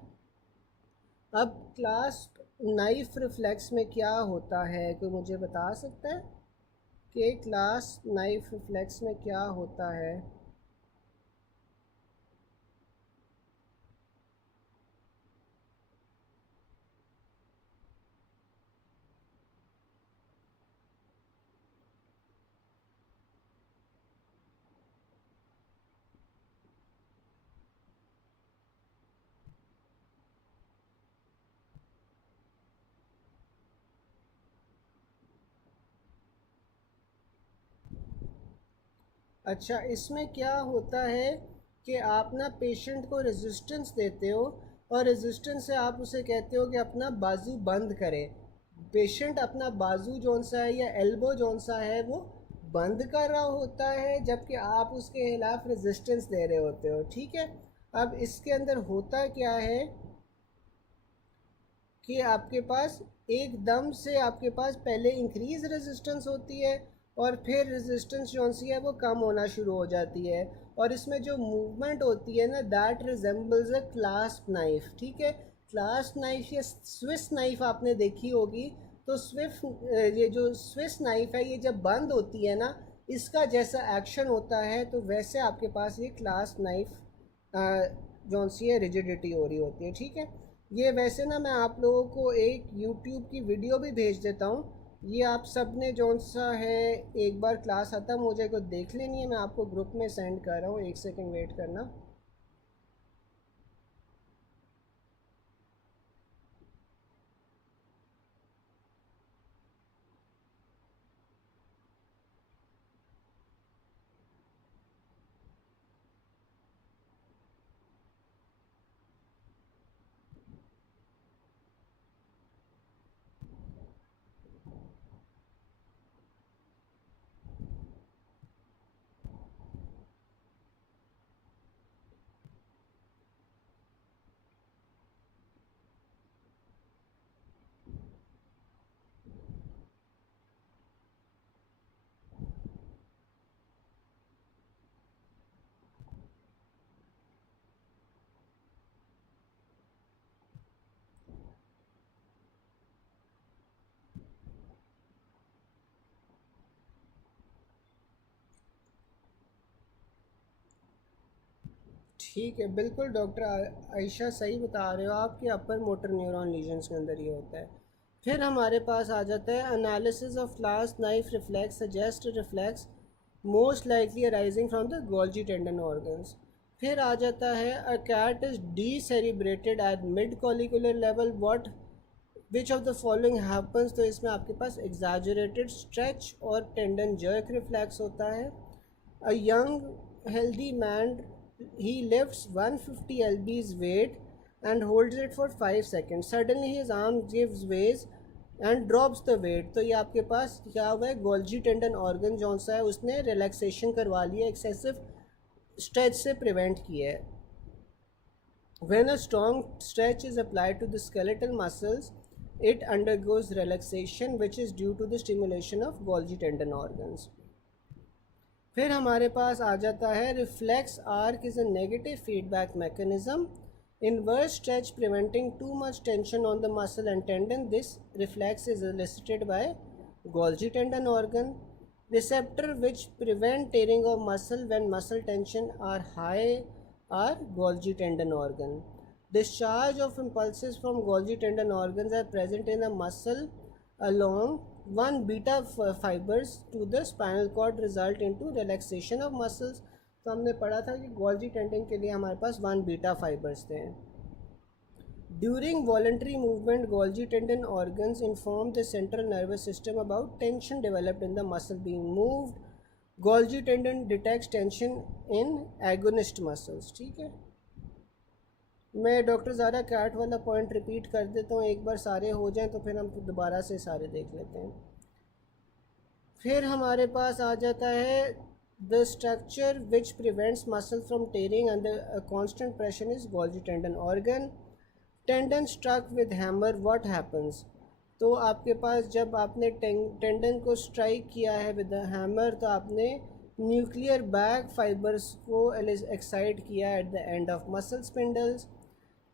अब क्लास नाइफ रिफ्लेक्स में क्या होता है, कोई मुझे बता सकता है कि क्लास नाइफ रिफ्लेक्स में क्या होता है? अच्छा, इसमें क्या होता है कि आप ना पेशेंट को रेजिस्टेंस देते हो, और रेजिस्टेंस से आप उसे कहते हो कि अपना बाजू बंद करे। पेशेंट अपना बाजू जौन सा है या एल्बो जौन सा है वो बंद कर रहा होता है, जबकि आप उसके खिलाफ रेजिस्टेंस दे रहे होते हो, ठीक है। अब इसके अंदर होता क्या है कि आपके पास एकदम से आपके पास पहले इंक्रीज रेजिस्टेंस होती है और फिर रेजिस्टेंस जौन सी है वो कम होना शुरू हो जाती है, और इसमें जो मूवमेंट होती है ना that resembles a clasp knife, ठीक है। क्लास्प नाइफ या स्विस नाइफ आपने देखी होगी, तो ये जो स्विस नाइफ है ये जब बंद होती है ना इसका जैसा एक्शन होता है, तो वैसे आपके पास ये क्लास्प नाइफ जौन सी है रिजिडिटी हो रही होती है, ठीक है। ये वैसे ना मैं आप लोगों को एक यूट्यूब की वीडियो भी भेज देता हूँ, ये आप सब ने जौन सा है एक बार क्लास ख़त्म हो जाए को देख लेनी है, मैं आपको ग्रुप में सेंड कर रहा हूँ, एक सेकंड वेट करना। ठीक है, बिल्कुल डॉक्टर आयशा सही बता रहे हो आप कि अपर मोटर न्यूरॉन लीजन्स के अंदर ये होता है। फिर हमारे पास आ जाता है analysis of clasp knife reflex suggest reflex most likely arising from the Golgi tendon organs. फिर आ जाता है a cat is decerebrated at mid collicular level what which of the following happens, तो इसमें आपके पास एग्जैजरेटेड स्ट्रेच और tendon jerk reflex होता है। A young healthy man he lifts 150 lbs weight and holds it for 5 seconds. Suddenly his arm gives ways and drops the weight. तो ये आपके पास क्या हुआ है, गोल्जी टेंडन ऑर्गन जौन सा है उसने रिलैक्सेशन करवा लिया, एक्सेसिव स्ट्रेच से प्रिवेंट किया है। When a strong stretch is applied to the skeletal muscles, it undergoes relaxation which is due to the stimulation of Golgi tendon organs. फिर हमारे पास आ जाता है reflex arc is a negative feedback mechanism, inverse stretch preventing too much tension on the muscle and tendon. This reflex is elicited by Golgi tendon organ. Receptor which prevent tearing of muscle when muscle tension are high are Golgi tendon organ. Discharge of impulses from Golgi tendon organs are present in the muscle along one beta fibers to the spinal cord result into relaxation of muscles. तो हमने पढ़ा था कि Golgi tendon के लिए हमारे पास 1 beta fibres थे। During voluntary movement Golgi tendon organs inform the central nervous system about tension developed in the muscle being moved. Golgi tendon detects tension in agonist muscles, ठीक है। मैं डॉक्टर ज़ारा कैट वाला point repeat कर देता हूँ, एक बार सारे हो जाएं तो फिर हम दोबारा से सारे देख लेते हैं। फिर हमारे पास आ जाता है the structure which prevents muscle from tearing under constant pressure is Golgi tendon organ. Tendon struck with hammer what happens, तो आपके पास जब आपने टेंडन को स्ट्राइक किया है विद हैमर तो आपने न्यूक्लियर बैक फाइबर्स को एक्साइट किया at the end of muscle spindles.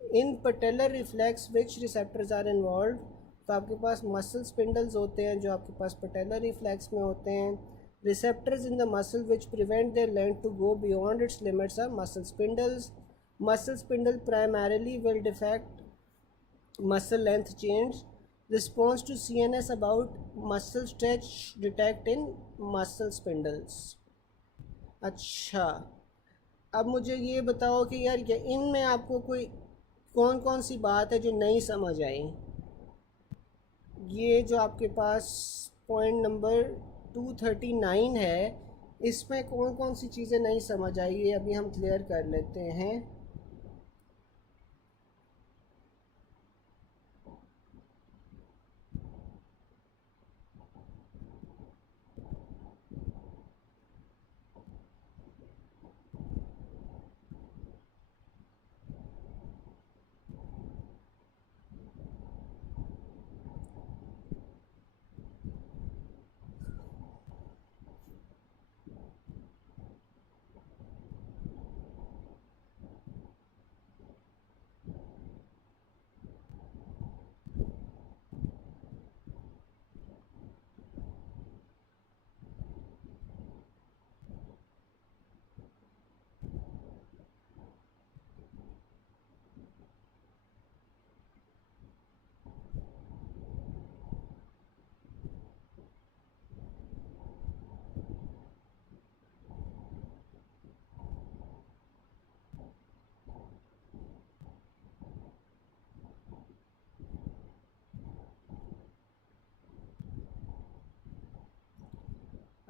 In patellar reflex which receptors are involve, तो आपके पास मसल स्पिंडल्स होते हैं जो आपके पास पटेलर रिफ्लेक्स में होते हैं। Receptors in the muscle which prevent their length to go beyond its limits are muscle spindles. Muscle spindle primarily will defect muscle length change. Response to CNS about muscle stretch detect in muscle spindles. अच्छा, अब मुझे ये बताओ कि यार इनमें आपको कौन कौन सी बात है जो नहीं समझ आई। ये जो आपके पास पॉइंट नंबर 239 है इसमें कौन कौन सी चीज़ें नहीं समझ आई, ये अभी हम क्लियर कर लेते हैं।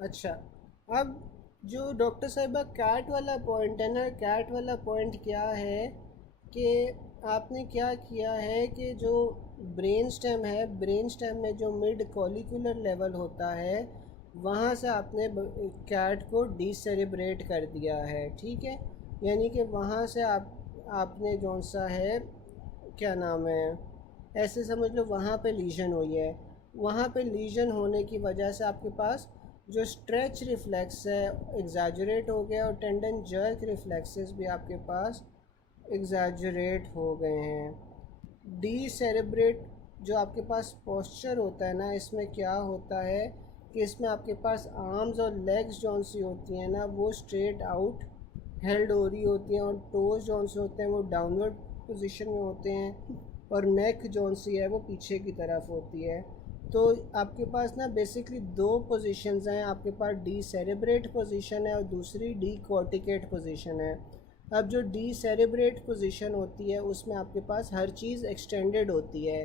अच्छा, अब जो डॉक्टर साहिबा कैट वाला पॉइंट है ना, कैट वाला पॉइंट क्या है कि आपने क्या किया है कि जो ब्रेन स्टेम है, ब्रेन स्टेम में जो मिड कॉलिकुलर लेवल होता है वहाँ से आपने कैट को डिसेरेब्रेट कर दिया है, ठीक है। यानी कि वहाँ से आपने जौन सा है, क्या नाम है, ऐसे समझ लो वहाँ पे लीजन हुई है। वहाँ पे लीजन होने की वजह से आपके पास जो स्ट्रेच रिफ्लेक्स है एग्जैजरेट हो गया, और टेंडन जर्क रिफ्लेक्सेस भी आपके पास एग्जैजरेट हो गए हैं। डी सेरेब्रेट जो आपके पास पोस्चर होता है ना, इसमें क्या होता है कि इसमें आपके पास आर्म्स और लेग्स जौन सी होती हैं ना वो स्ट्रेट आउट हेल्ड हो रही होती हैं, और टोज जौन से होते हैं वो डाउनवर्ड पोजीशन में होते हैं, और नेक जौन सी है वो पीछे की तरफ होती है। तो आपके पास ना बेसिकली दो पोजीशंस हैं, आपके पास डी सेरेब्रेट पोजीशन है और दूसरी डी कॉर्टिकेट पोजीशन है। अब जो डी सेरेब्रेट पोजीशन होती है उसमें आपके पास हर चीज़ एक्सटेंडेड होती है,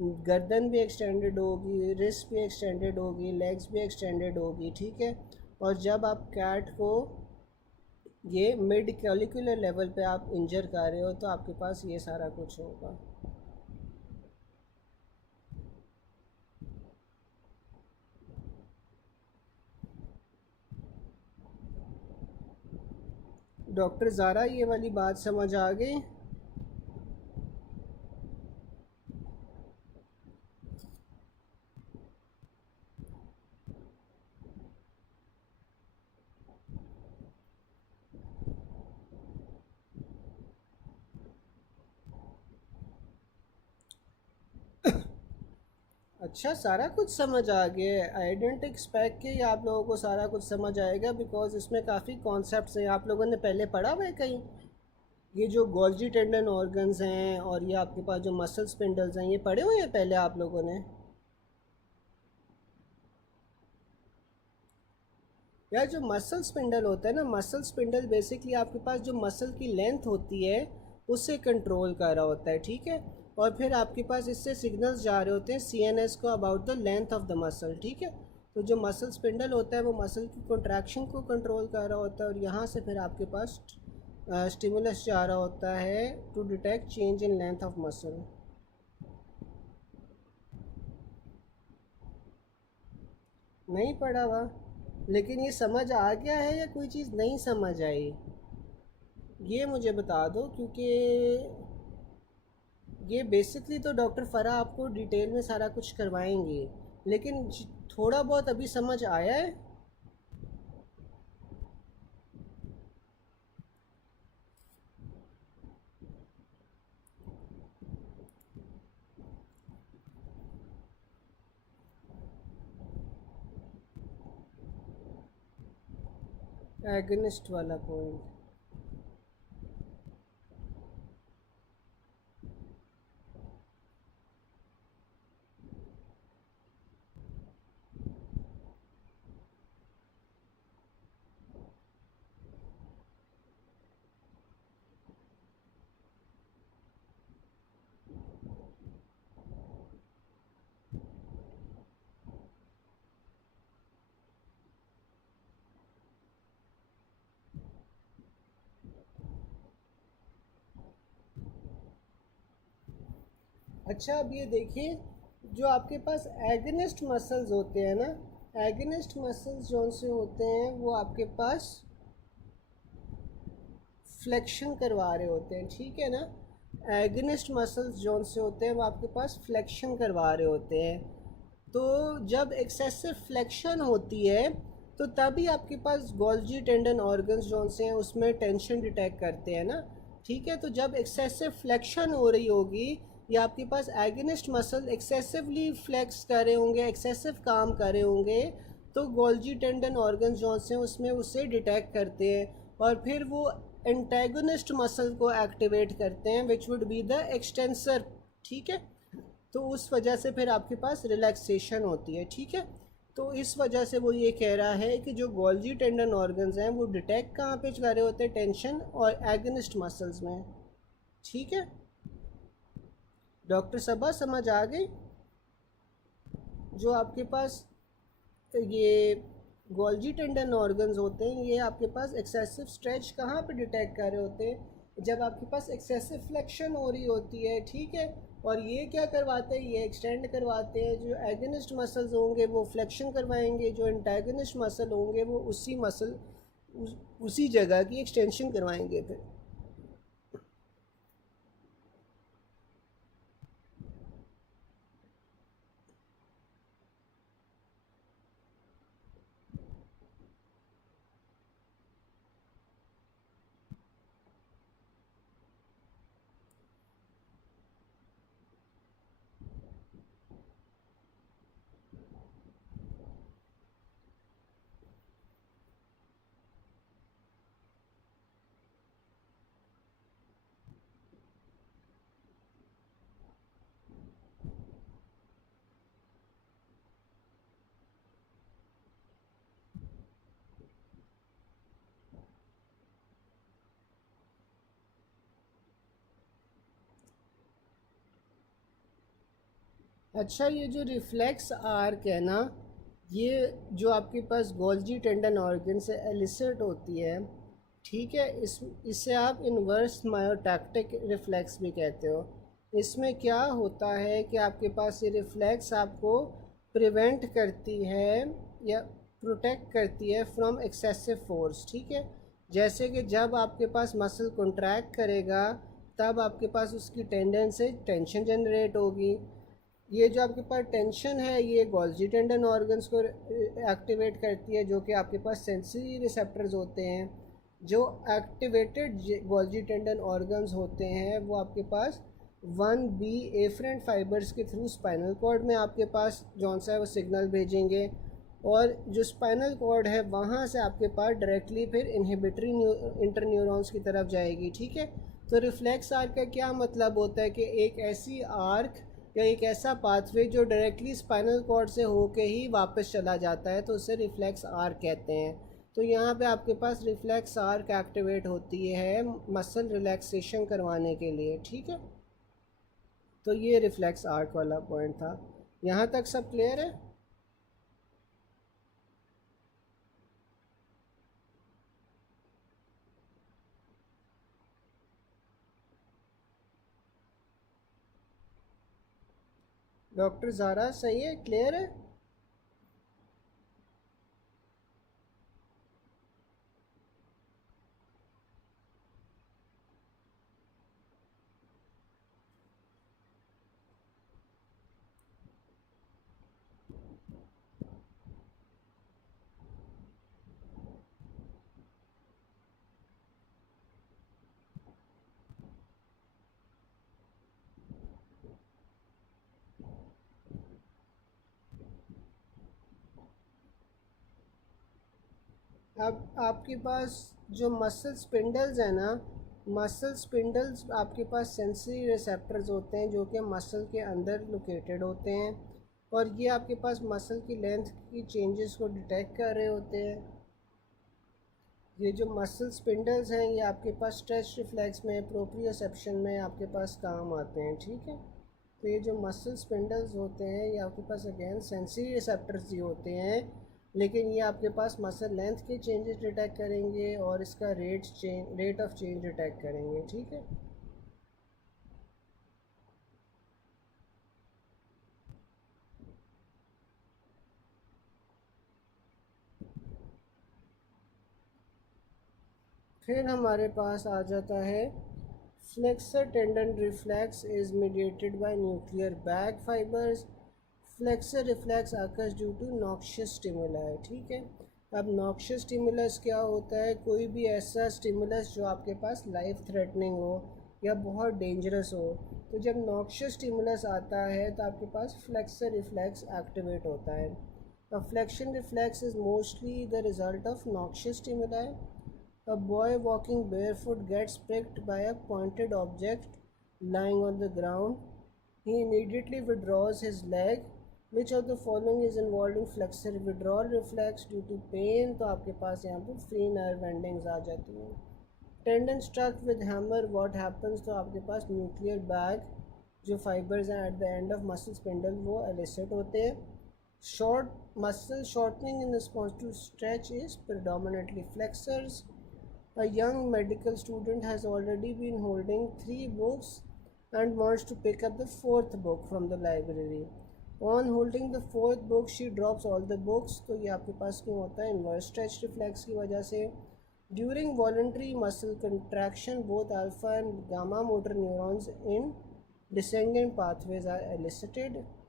गर्दन भी एक्सटेंडेड होगी, रिस्ट भी एक्सटेंडेड होगी, लेग्स भी एक्सटेंडेड होगी, ठीक है। और जब आप कैट को ये मिड कैलिकुलर लेवल पे आप इंजर कर रहे हो तो आपके पास ये सारा कुछ होगा। डॉक्टर ज़ारा ये वाली बात समझ आ गई? अच्छा, सारा कुछ समझ आ गया। आई डेंट एक्सपेक्ट कि आप लोगों को सारा कुछ समझ आएगा, बिकॉज इसमें काफ़ी कॉन्सेप्ट्स हैं आप लोगों ने पहले पढ़ा हुआ है कहीं। ये जो गोल्जी टेंडन ऑर्गन्स हैं और ये आपके पास जो मसल स्पिंडल्स हैं ये पढ़े हुए हैं पहले आप लोगों ने? यार जो मसल स्पिंडल होता है ना, मसल स्पिंडल बेसिकली आपके पास जो मसल की लेंथ होती है उससे कंट्रोल कर रहा होता है, ठीक है। और फिर आपके पास इससे सिग्नल्स जा रहे होते हैं सीएनएस को about the length of the muscle, ठीक है। तो जो मसल स्पिंडल होता है वो मसल की कंट्रैक्शन को कंट्रोल कर रहा होता है, और यहाँ से फिर आपके पास स्टिमुलस जा रहा होता है to detect change in length of muscle. नहीं पढ़ा हुआ, लेकिन ये समझ आ गया है या कोई चीज़ नहीं समझ आई, ये मुझे बता दो, क्योंकि ये बेसिकली तो डॉक्टर फ़रा आपको डिटेल में सारा कुछ करवाएंगे, लेकिन थोड़ा बहुत अभी समझ आया है। एगनिस्ट वाला पॉइंट। अच्छा, अब ये देखिए, जो आपके पास एगनिस्ट मसल्स होते हैं ना, एगनिस्ट मसल्स जौन से होते हैं वो आपके पास फ्लेक्शन करवा रहे होते हैं, ठीक है ना। एगनिस्ट मसल्स जौन से होते हैं वो आपके पास फ्लेक्शन करवा रहे होते हैं। तो जब एक्सेसिव फ्लेक्शन होती है तो तभी आपके पास गोल्जी टेंडन ऑर्गन्स जौन से हैं उसमें टेंशन डिटेक्ट करते हैं ना, ठीक है। तो जब एक्सेसिव फ्लेक्शन हो रही होगी या आपके पास एगनिस्ट मसल एक्सेसिवली फ्लेक्स कर रहे होंगे, एक्सेसिव काम कर रहे होंगे, तो गोल्जी टेंडन ऑर्गन्स जौन से हैं उसमें उसे डिटेक्ट करते हैं, और फिर वो एंटेगोनिस्ट मसल को एक्टिवेट करते हैं which would be the extensor, ठीक है। तो उस वजह से फिर आपके पास रिलैक्सेशन होती है, ठीक है। तो इस वजह से वो ये कह रहा है कि जो गोल्जी टेंडन ऑर्गन्स हैं वो डिटेक्ट कहाँ पे कर रहे होते हैं, टेंशन और एगनिस्ट मसल्स में, ठीक है। डॉक्टर सबा समझ आ गई? जो आपके पास ये गोल्जी टेंडन ऑर्गन्स होते हैं, ये आपके पास एक्सेसिव स्ट्रेच कहाँ पे डिटेक्ट कर रहे होते हैं, जब आपके पास एक्सेसिव फ्लेक्शन हो रही होती है, ठीक है। और ये क्या करवाते हैं, ये एक्सटेंड करवाते हैं। जो एगनिस्ट मसल्स होंगे वो फ्लेक्शन करवाएंगे, जो एंटागनिस्ट मसल होंगे वो उसी मसल उसी जगह की एक्सटेंशन करवाएंगे फिर। अच्छा, ये जो रिफ्लेक्स आर्क है ना, ये जो आपके पास गोल्जी टेंडन ऑर्गन से एलिसिट होती है, ठीक है, इससे आप इन्वर्स मायोटैक्टिक रिफ्लेक्स भी कहते हो। इसमें क्या होता है कि आपके पास ये रिफ्लेक्स आपको प्रिवेंट करती है या प्रोटेक्ट करती है फ्रॉम एक्सेसिव फोर्स, ठीक है। जैसे कि जब आपके पास मसल कॉन्ट्रैक्ट करेगा तब आपके पास उसकी टेंडन से टेंशन जनरेट होगी। ये जो आपके पास टेंशन है ये गोल्जी टेंडन ऑर्गन्स को एक्टिवेट करती है, जो कि आपके पास सेंसरी रिसेप्टर्स होते हैं। जो एक्टिवेटेड गोल्जी टेंडन ऑर्गन्स होते हैं वो आपके पास 1B एफरेंट फाइबर्स के थ्रू स्पाइनल कॉर्ड में आपके पास जौन सा है वो सिग्नल भेजेंगे, और जो स्पाइनल कॉर्ड है वहाँ से आपके पास डायरेक्टली फिर इनहिबिटरी इंटरन्यूरॉन्स की तरफ जाएगी, ठीक है। तो रिफ्लेक्स आर्क का क्या मतलब होता है कि एक ऐसी आर्क या एक ऐसा पाथवे जो डायरेक्टली स्पाइनल कॉर्ड से होके ही वापस चला जाता है, तो उसे रिफ्लेक्स आर्क कहते हैं। तो यहाँ पे आपके पास रिफ्लेक्स आर्क एक्टिवेट होती है मसल रिलैक्सेशन करवाने के लिए, ठीक है। तो ये रिफ्लेक्स आर्क वाला पॉइंट था। यहाँ तक सब क्लियर है? डॉक्टर ज़ारा सही है, क्लियर है? अब आपके पास जो मसल स्पिंडल्स है ना, मसल स्पिंडल्स आपके पास सेंसरी रिसेप्टर्स होते हैं जो कि मसल के अंदर लोकेटेड होते हैं, और ये आपके पास मसल की लेंथ की चेंजेस को डिटेक्ट कर रहे होते हैं। ये जो मसल स्पिंडल्स हैं ये आपके पास स्ट्रेच रिफ्लेक्स में, प्रोप्रियोसेप्शन में आपके पास काम आते हैं, ठीक है। तो ये जो मसल स्पिंडल्स होते हैं ये आपके पास अगेन सेंसरी रिसेप्टर्स ही होते हैं, लेकिन ये आपके पास मसल लेंथ के चेंजेस डिटेक्ट करेंगे और इसका रेट ऑफ चेंज डिटेक्ट करेंगे, ठीक है। फिर हमारे पास आ जाता है flexor tendon reflex is mediated by nuclear bag fibres. Flexor reflex occurs due to noxious stimuli, ठीक है। अब नॉक्शियस स्टिमुलस क्या होता है, कोई भी ऐसा स्टिमुलस जो आपके पास लाइफ थ्रेटनिंग हो या बहुत डेंजरस हो, तो जब नॉक्शियस स्टिमुलस आता है तो आपके पास फ्लेक्सर रिफ्लेक्स एक्टिवेट होता है। अब flexion reflex is mostly the result of noxious stimuli. A boy walking barefoot gets pricked by a pointed object lying on the ground. He immediately withdraws his leg. Which of the following is involved in flexor withdrawal reflex due to pain? तो आपके पास यहाँ पे free nerve endings आ जाती हैं। Tendon struck with hammer what happens, तो आपके पास न्यूक्लियर बैग जो फाइबर्स हैं at the end of muscle spindle वो एलिसिट होते हैं। Short muscle shortening in response to stretch is predominantly flexors. A young medical student has already been holding 3 books and wants to pick up the 4th book from the library. On holding the 4th book, she drops all the books. तो ये आपके पास क्यों होता है? Inverse stretch reflex की वजह से. During voluntary muscle contraction, both alpha and gamma motor neurons in descending pathways are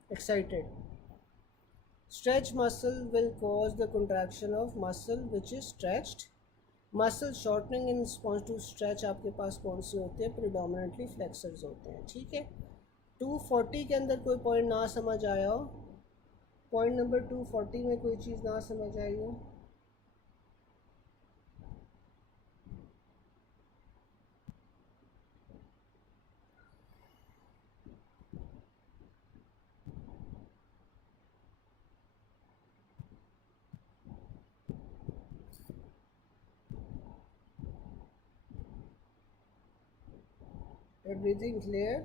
excited. Stretch muscle will cause the contraction of muscle which is stretched. Muscle shortening in response to stretch आपके पास कौन से होते हैं? Predominantly flexors होते हैं. ठीक है. 240 के अंदर कोई पॉइंट ना समझ आया हो, पॉइंट नंबर 240 में कोई चीज़ ना समझ आई हो? Everything clear?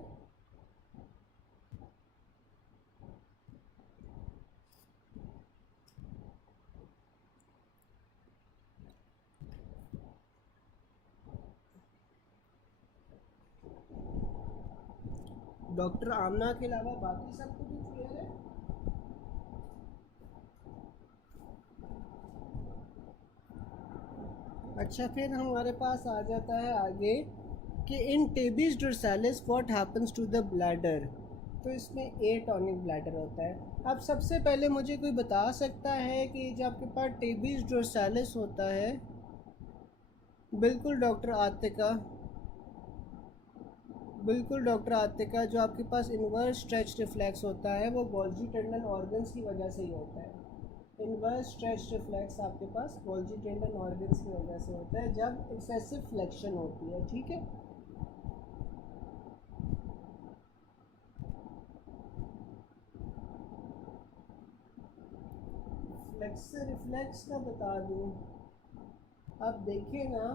डॉक्टर आमना के अलावा बाकी सबको भी क्लियर है? अच्छा, फिर हमारे पास आ जाता है आगे कि in tabes dorsalis what happens to the bladder. तो इसमें एटॉनिक ब्लैडर होता है. अब सबसे पहले मुझे कोई बता सकता है कि जब आपके पास टेबिस डोर्सालिस होता है? बिल्कुल डॉक्टर आतिका, बिल्कुल डॉक्टर आतिका, जो आपके पास इन्वर्स स्ट्रेच रिफ्लेक्स होता है वो गोल्जी टेंडन ऑर्गन्स की वजह से ही होता है. इन्वर्स स्ट्रेच रिफ्लेक्स आपके पास गोल्जी टेंडन ऑर्गन्स की वजह से होता है जब एक्सेसिव फ्लेक्शन होती है. ठीक है. फ्लेक्सर रिफ्लेक्स का बता दूं. अब देखिए ना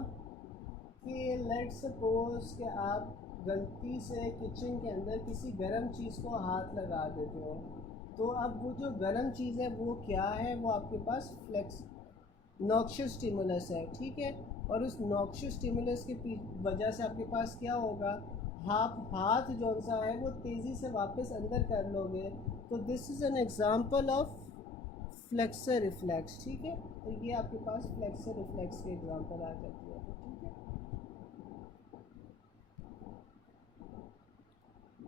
कि लेट सपोज कि आप गलती से किचन के अंदर किसी गर्म चीज़ को हाथ लगा देते हो, तो अब वो जो गर्म चीज़ है वो क्या है? वो आपके पास फ्लेक्स नॉक्शियस स्टिमुलस है. ठीक है. और उस नॉक्शियस स्टिमुलस की वजह से आपके पास क्या होगा? आप हाथ जो सा है वो तेज़ी से वापस अंदर कर लोगे. तो this is an example of flexor reflex. ठीक है. तो ये आपके पास फ्लेक्सर रिफ्लेक्स की एग्जांपल आ जाती है. ठीक है.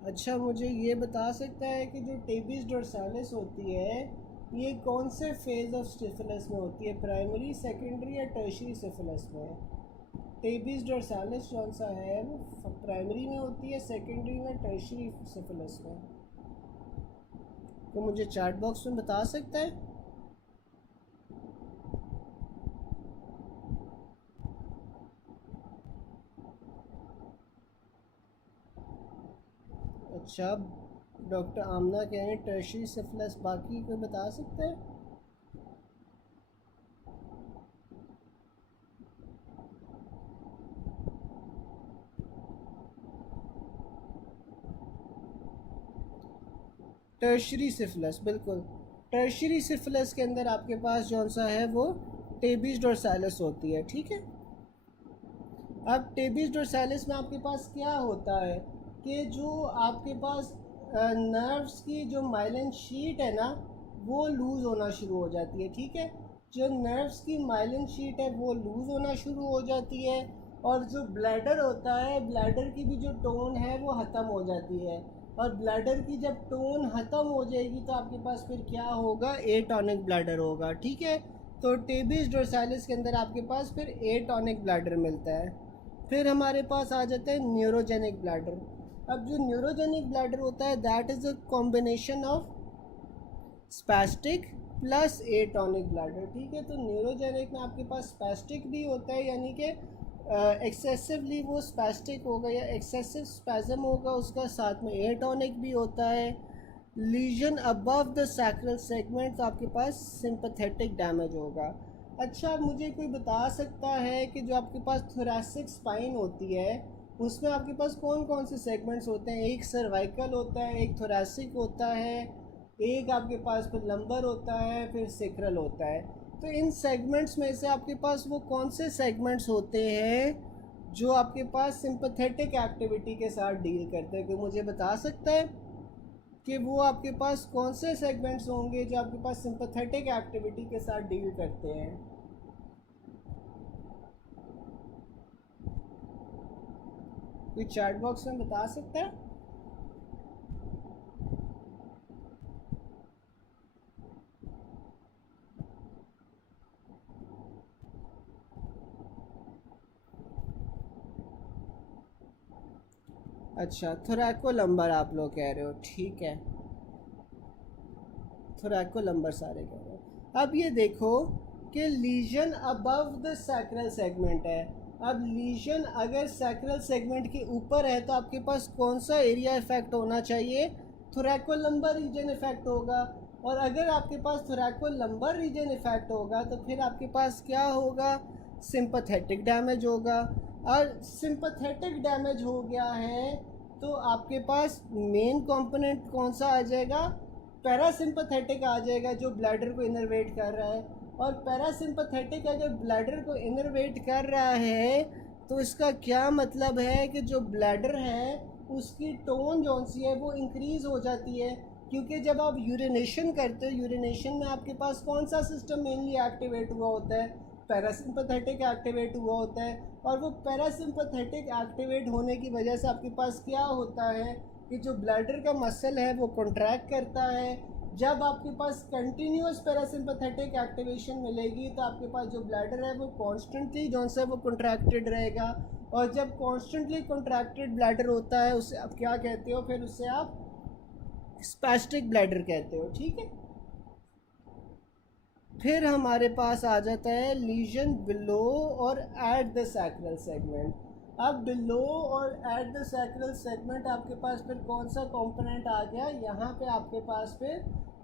अच्छा, मुझे ये बता सकता है कि जो टेबिस डोर्सालिस होती है ये कौन से फेज़ ऑफ सिफिलिस में होती है? प्राइमरी, सेकेंडरी या टर्शियरी सिफिलिस में? टेबिस डोर्सालिस कौन सा है वो प्राइमरी में होती है, सेकेंडरी में, टर्शियरी सिफिलिस में? तो मुझे चैट बॉक्स में बता सकता है? अच्छा, डॉक्टर आमना कह रहे हैं टर्शियरी सिफिलिस. बाकी कोई बता सकता है? टर्शियरी सिफिलिस, बिल्कुल. टर्शियरी सिफिलिस के अंदर आपके पास जौन सा है वो टेबिस डोर्सालिस होती है. ठीक है. अब टेबिस डोर्सालिस में आपके पास क्या होता है कि जो आपके पास नर्व्स की जो माइलिन शीट है ना वो लूज़ होना शुरू हो जाती है. ठीक है. जो नर्व्स की माइलिन शीट है वो लूज़ होना शुरू हो जाती है और जो ब्लैडर होता है, ब्लैडर की भी जो टोन है वो ख़त्म हो जाती है. और ब्लैडर की जब टोन ख़त्म हो जाएगी तो आपके पास फिर क्या होगा? एटॉनिक ब्लैडर होगा. ठीक है. तो टेबिस डोर्सालिस के अंदर आपके पास फिर एटॉनिक ब्लैडर मिलता है. फिर हमारे पास आ जाता है न्यूरोजेनिक ब्लैडर. अब जो न्यूरोजेनिक ब्लैडर होता है that is a combination of spastic plus atonic bladder. ठीक है. तो न्यूरोजेनिक में आपके पास स्पैस्टिक भी होता है, यानी कि एक्सेसिवली वो स्पैस्टिक होगा या एक्सेसिव स्पैज़म होगा, उसका साथ में एटॉनिक भी होता है. Lesion above the sacral segment, तो आपके पास सिंपैथेटिक डैमेज होगा. अच्छा, मुझे कोई बता सकता है कि जो आपके पास थोरैसिक स्पाइन होती है उसमें आपके पास कौन कौन से सेगमेंट्स होते हैं? एक सर्वाइकल होता है, एक थोरैसिक होता है एक आपके पास फिर लंबर होता है, फिर सेक्रल होता है। तो इन सेगमेंट्स में से आपके पास वो कौन से सेगमेंट्स होते हैं जो आपके पास सिंपैथेटिक एक्टिविटी के साथ डील करते हैं? कोई मुझे बता सकता है कि वो आपके पास कौन से सेगमेंट्स होंगे जो आपके पास सिंपैथेटिक एक्टिविटी के साथ डील करते हैं? कोई चैट बॉक्स में बता सकता है? अच्छा, थोरैको लंबर आप लोग कह रहे हो, ठीक है, थोरैको लंबर सारे कह रहे हो। अब ये देखो कि lesion above the sacral segment है। अब लीजन अगर सैक्रल सेगमेंट के ऊपर है तो आपके पास कौन सा एरिया इफेक्ट होना चाहिए? थोरैको लंबर रीजन इफेक्ट होगा। और अगर आपके पास थोरैको लंबर रीजन इफेक्ट होगा तो फिर आपके पास क्या होगा? सिंपैथेटिक डैमेज होगा। और सिंपैथेटिक डैमेज हो गया है तो आपके पास मेन कंपोनेंट कौन सा आ जाएगा? पैरासिम्पथेटिक आ जाएगा, जो ब्लैडर को इनर्वेट कर रहा है। और पैरासिम्पथेटिक अगर ब्लैडर को इनर्वेट कर रहा है तो इसका क्या मतलब है कि जो ब्लैडर है उसकी टोन जो सी है वो इंक्रीज़ हो जाती है। क्योंकि जब आप यूरिनेशन करते हो, यूरिनेशन में आपके पास कौन सा सिस्टम मेनली एक्टिवेट हुआ होता है? पैरासिम्पथेटिक एक्टिवेट हुआ होता है। और वो पैरासिम्पथेटिक एक्टिवेट होने की वजह से आपके पास क्या होता है कि जो ब्लैडर का मसल है वो कॉन्ट्रैक्ट करता है। जब आपके पास कंटिन्यूस पैरासिम्पथेटिक एक्टिवेशन मिलेगी तो आपके पास जो ब्लैडर है वो कॉन्स्टेंटली जो है वो कॉन्ट्रैक्टेड रहेगा। और जब कॉन्स्टेंटली कॉन्ट्रैक्टेड ब्लैडर होता है उसे आप क्या कहते हो? फिर उससे आप स्पैस्टिक ब्लैडर कहते हो, ठीक है। फिर हमारे पास आ जाता है लीजन बिलो और एट द सैक्रल सेगमेंट। अब बिलो और एट द सैक्रल सेगमेंट आपके पास फिर कौन सा कंपोनेंट आ गया? यहाँ पे आपके पास फिर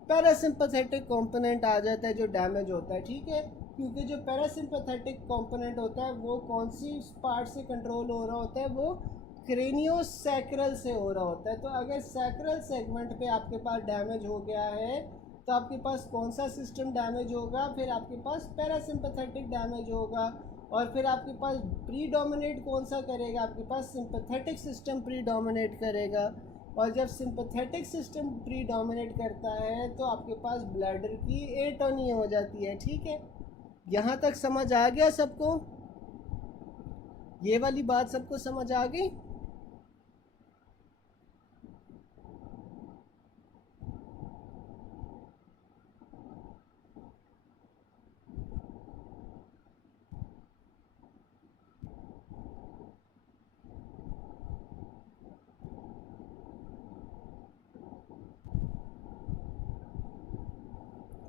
पैरासिम्पथेटिक कंपोनेंट आ जाता है जो डैमेज होता है, ठीक है। क्योंकि जो पैरासिम्पथेटिक कंपोनेंट होता है वो कौन सी पार्ट से कंट्रोल हो रहा होता है? वो क्रेनियोसैक्रल से हो रहा होता है। तो अगर सैक्रल सेगमेंट पे आपके पास डैमेज हो गया है तो आपके पास कौन सा सिस्टम डैमेज होगा? फिर आपके पास पैरासिम्पथेटिक डैमेज होगा। और फिर आपके पास प्रीडोमिनेट कौन सा करेगा? आपके पास सिंपैथेटिक सिस्टम प्रीडोमिनेट करेगा। और जब सिंपैथेटिक सिस्टम प्रीडोमिनेट करता है तो आपके पास ब्लैडर की एटोनी हो जाती है, ठीक है। यहाँ तक समझ आ गया सबको? ये वाली बात सबको समझ आ गई?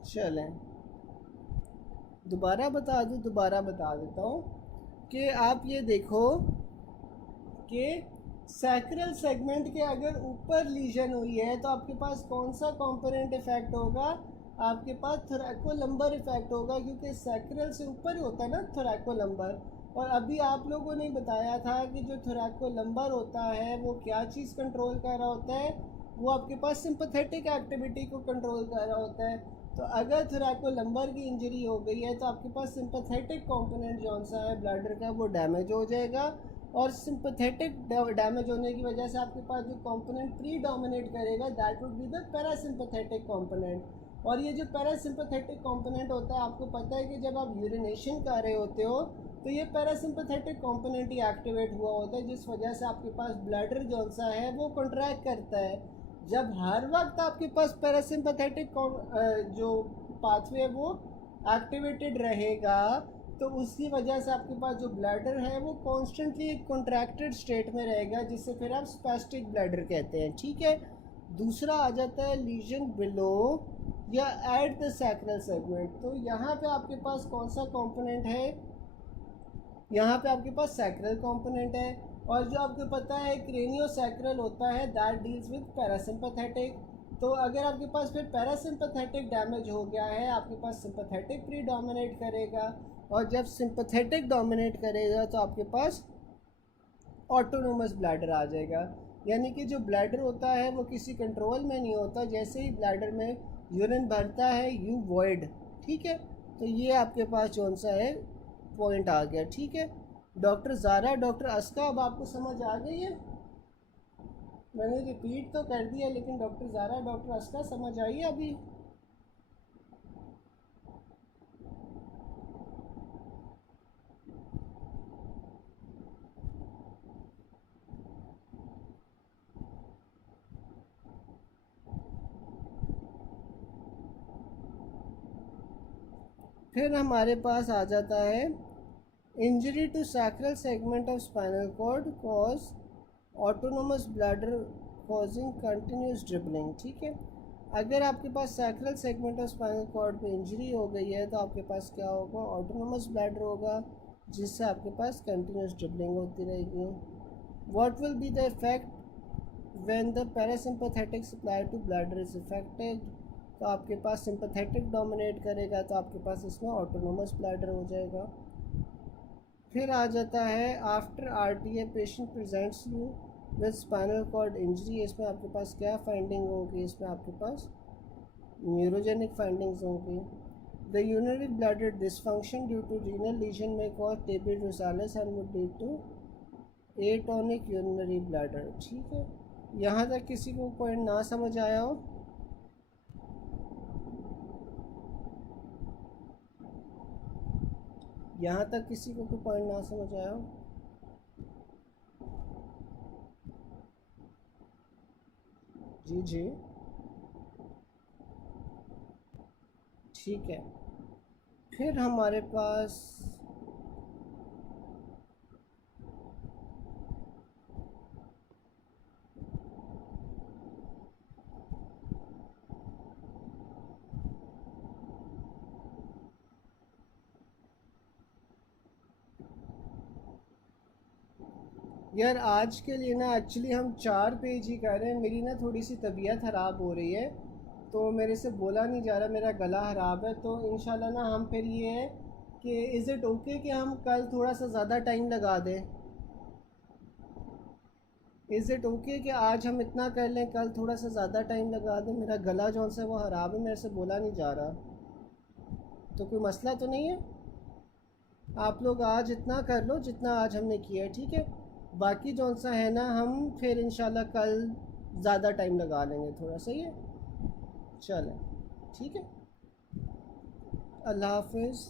चलें, दोबारा बता दूँ, दोबारा बता देता हूँ कि आप ये देखो कि सैक्रल सेगमेंट के अगर ऊपर लीजन हुई है तो आपके पास कौन सा कंपोनेंट इफेक्ट होगा? आपके पास थोरैको लंबर इफेक्ट होगा, क्योंकि सैक्रल से ऊपर ही होता है ना थोरैको लंबर। और अभी आप लोगों ने बताया था कि जो थोरैको लंबर होता है वो क्या चीज़ कंट्रोल कर रहा होता है? वो आपके पास सिंपैथेटिक एक्टिविटी को कंट्रोल कर रहा होता है। तो अगर थोरैको लंबर की इंजरी हो गई है तो आपके पास सिंपैथेटिक कंपोनेंट जो सा है ब्लैडर का वो डैमेज हो जाएगा। और सिंपैथेटिक डैमेज होने की वजह से आपके पास जो कंपोनेंट प्री डोमिनेट करेगा that would be the parasympathetic component. और ये जो पैरासिम्पैथेटिक कंपोनेंट होता है, आपको पता है कि जब आप यूरिनेशन कर रहे होते हो तो ये पैरासिम्पैथेटिक कंपोनेंट ही एक्टिवेट हुआ होता है, जिस वजह से आपके पास ब्लैडर जो सा है वो कॉन्ट्रैक्ट करता है। जब हर वक्त आपके पास पैरासिम्पैथेटिक जो पाथवे है वो एक्टिवेटेड रहेगा तो उसकी वजह से आपके पास जो ब्लैडर है वो कॉन्स्टेंटली एक कॉन्ट्रैक्टेड स्टेट में रहेगा, जिससे फिर आप स्पैस्टिक ब्लैडर कहते हैं, ठीक है। दूसरा आ जाता है लीजन बिलो या एट द सैक्रल सेगमेंट। तो यहाँ पे आपके पास कौन सा कंपोनेंट है? यहाँ पे आपके पास सैक्रल कंपोनेंट है। और जो आपको पता है क्रेनियोसैक्रल होता है दैट डील्स विद पैरासिम्पैथेटिक। तो अगर आपके पास फिर पैरासिम्पैथेटिक डैमेज हो गया है, आपके पास सिंपैथेटिक प्रीडोमिनेट करेगा। और जब सिंपैथेटिक डोमिनेट करेगा तो आपके पास ऑटोनोमस ब्लैडर आ जाएगा। यानी कि जो ब्लैडर होता है वो किसी कंट्रोल में नहीं होता, जैसे ही ब्लैडर में यूरिन भरता है यू वॉइड, ठीक है। तो ये आपके पास कौन सा है, पॉइंट आ गया, ठीक है। डॉक्टर ज़ारा, डॉक्टर अस्का, अब आपको समझ आ गई है? मैंने रिपीट तो कर दिया, लेकिन डॉक्टर ज़ारा, डॉक्टर अस्का समझ आई है अभी? फिर हमारे पास आ जाता है injury to sacral segment of spinal cord cause autonomous bladder causing continuous dribbling, ठीक है। अगर आपके पास sacral segment of spinal cord में इंजरी हो गई है तो आपके पास क्या होगा, ऑटोनोमस ब्लैडर होगा, जिससे आपके पास कंटिन्यूस ड्रिबलिंग होती रहेगी। What will be the effect when the parasympathetic supply to bladder is effected, तो आपके पास सिंपैथेटिक डोमिनेट करेगा, तो आपके पास इसमें ऑटोनोमस ब्लैडर हो जाएगा। फिर आ जाता है after RTA patient presents you with spinal cord injury, इसमें आपके पास क्या फाइंडिंग होगी, इसमें आपके पास न्यूरोजेनिक फाइंडिंग्स होंगी। The urinary bladder dysfunction due to renal lesion may cause tabes dorsalis and would lead to atonic urinary bladder, ठीक है। यहाँ तक किसी को पॉइंट ना समझ आया हो? यहाँ तक किसी को कोई पॉइंट ना समझ आया हो? जी जी, ठीक है। फिर हमारे पास यार आज के लिए ना एक्चुअली हम 4 पेज ही कर रहे हैं, मेरी ना थोड़ी सी तबीयत ख़राब हो रही है, तो मेरे से बोला नहीं जा रहा, मेरा गला ख़राब है। तो इंशाल्लाह ना हम फिर ये है कि इज़ इट ओके कि हम कल थोड़ा सा ज़्यादा टाइम लगा दें? इज़ इट ओके कि आज हम इतना कर लें, कल थोड़ा सा ज़्यादा टाइम लगा दें? मेरा गला जो सा है वो ख़राब है, मेरे से बोला नहीं जा रहा, तो कोई मसला तो नहीं है? आप लोग आज इतना कर लो जितना आज हमने किया है, ठीक है। बाकी जो सा है ना हम फिर इंशाल्लाह कल ज़्यादा टाइम लगा लेंगे थोड़ा, सही है? चलें, ठीक है। अल्लाह हाफिज़।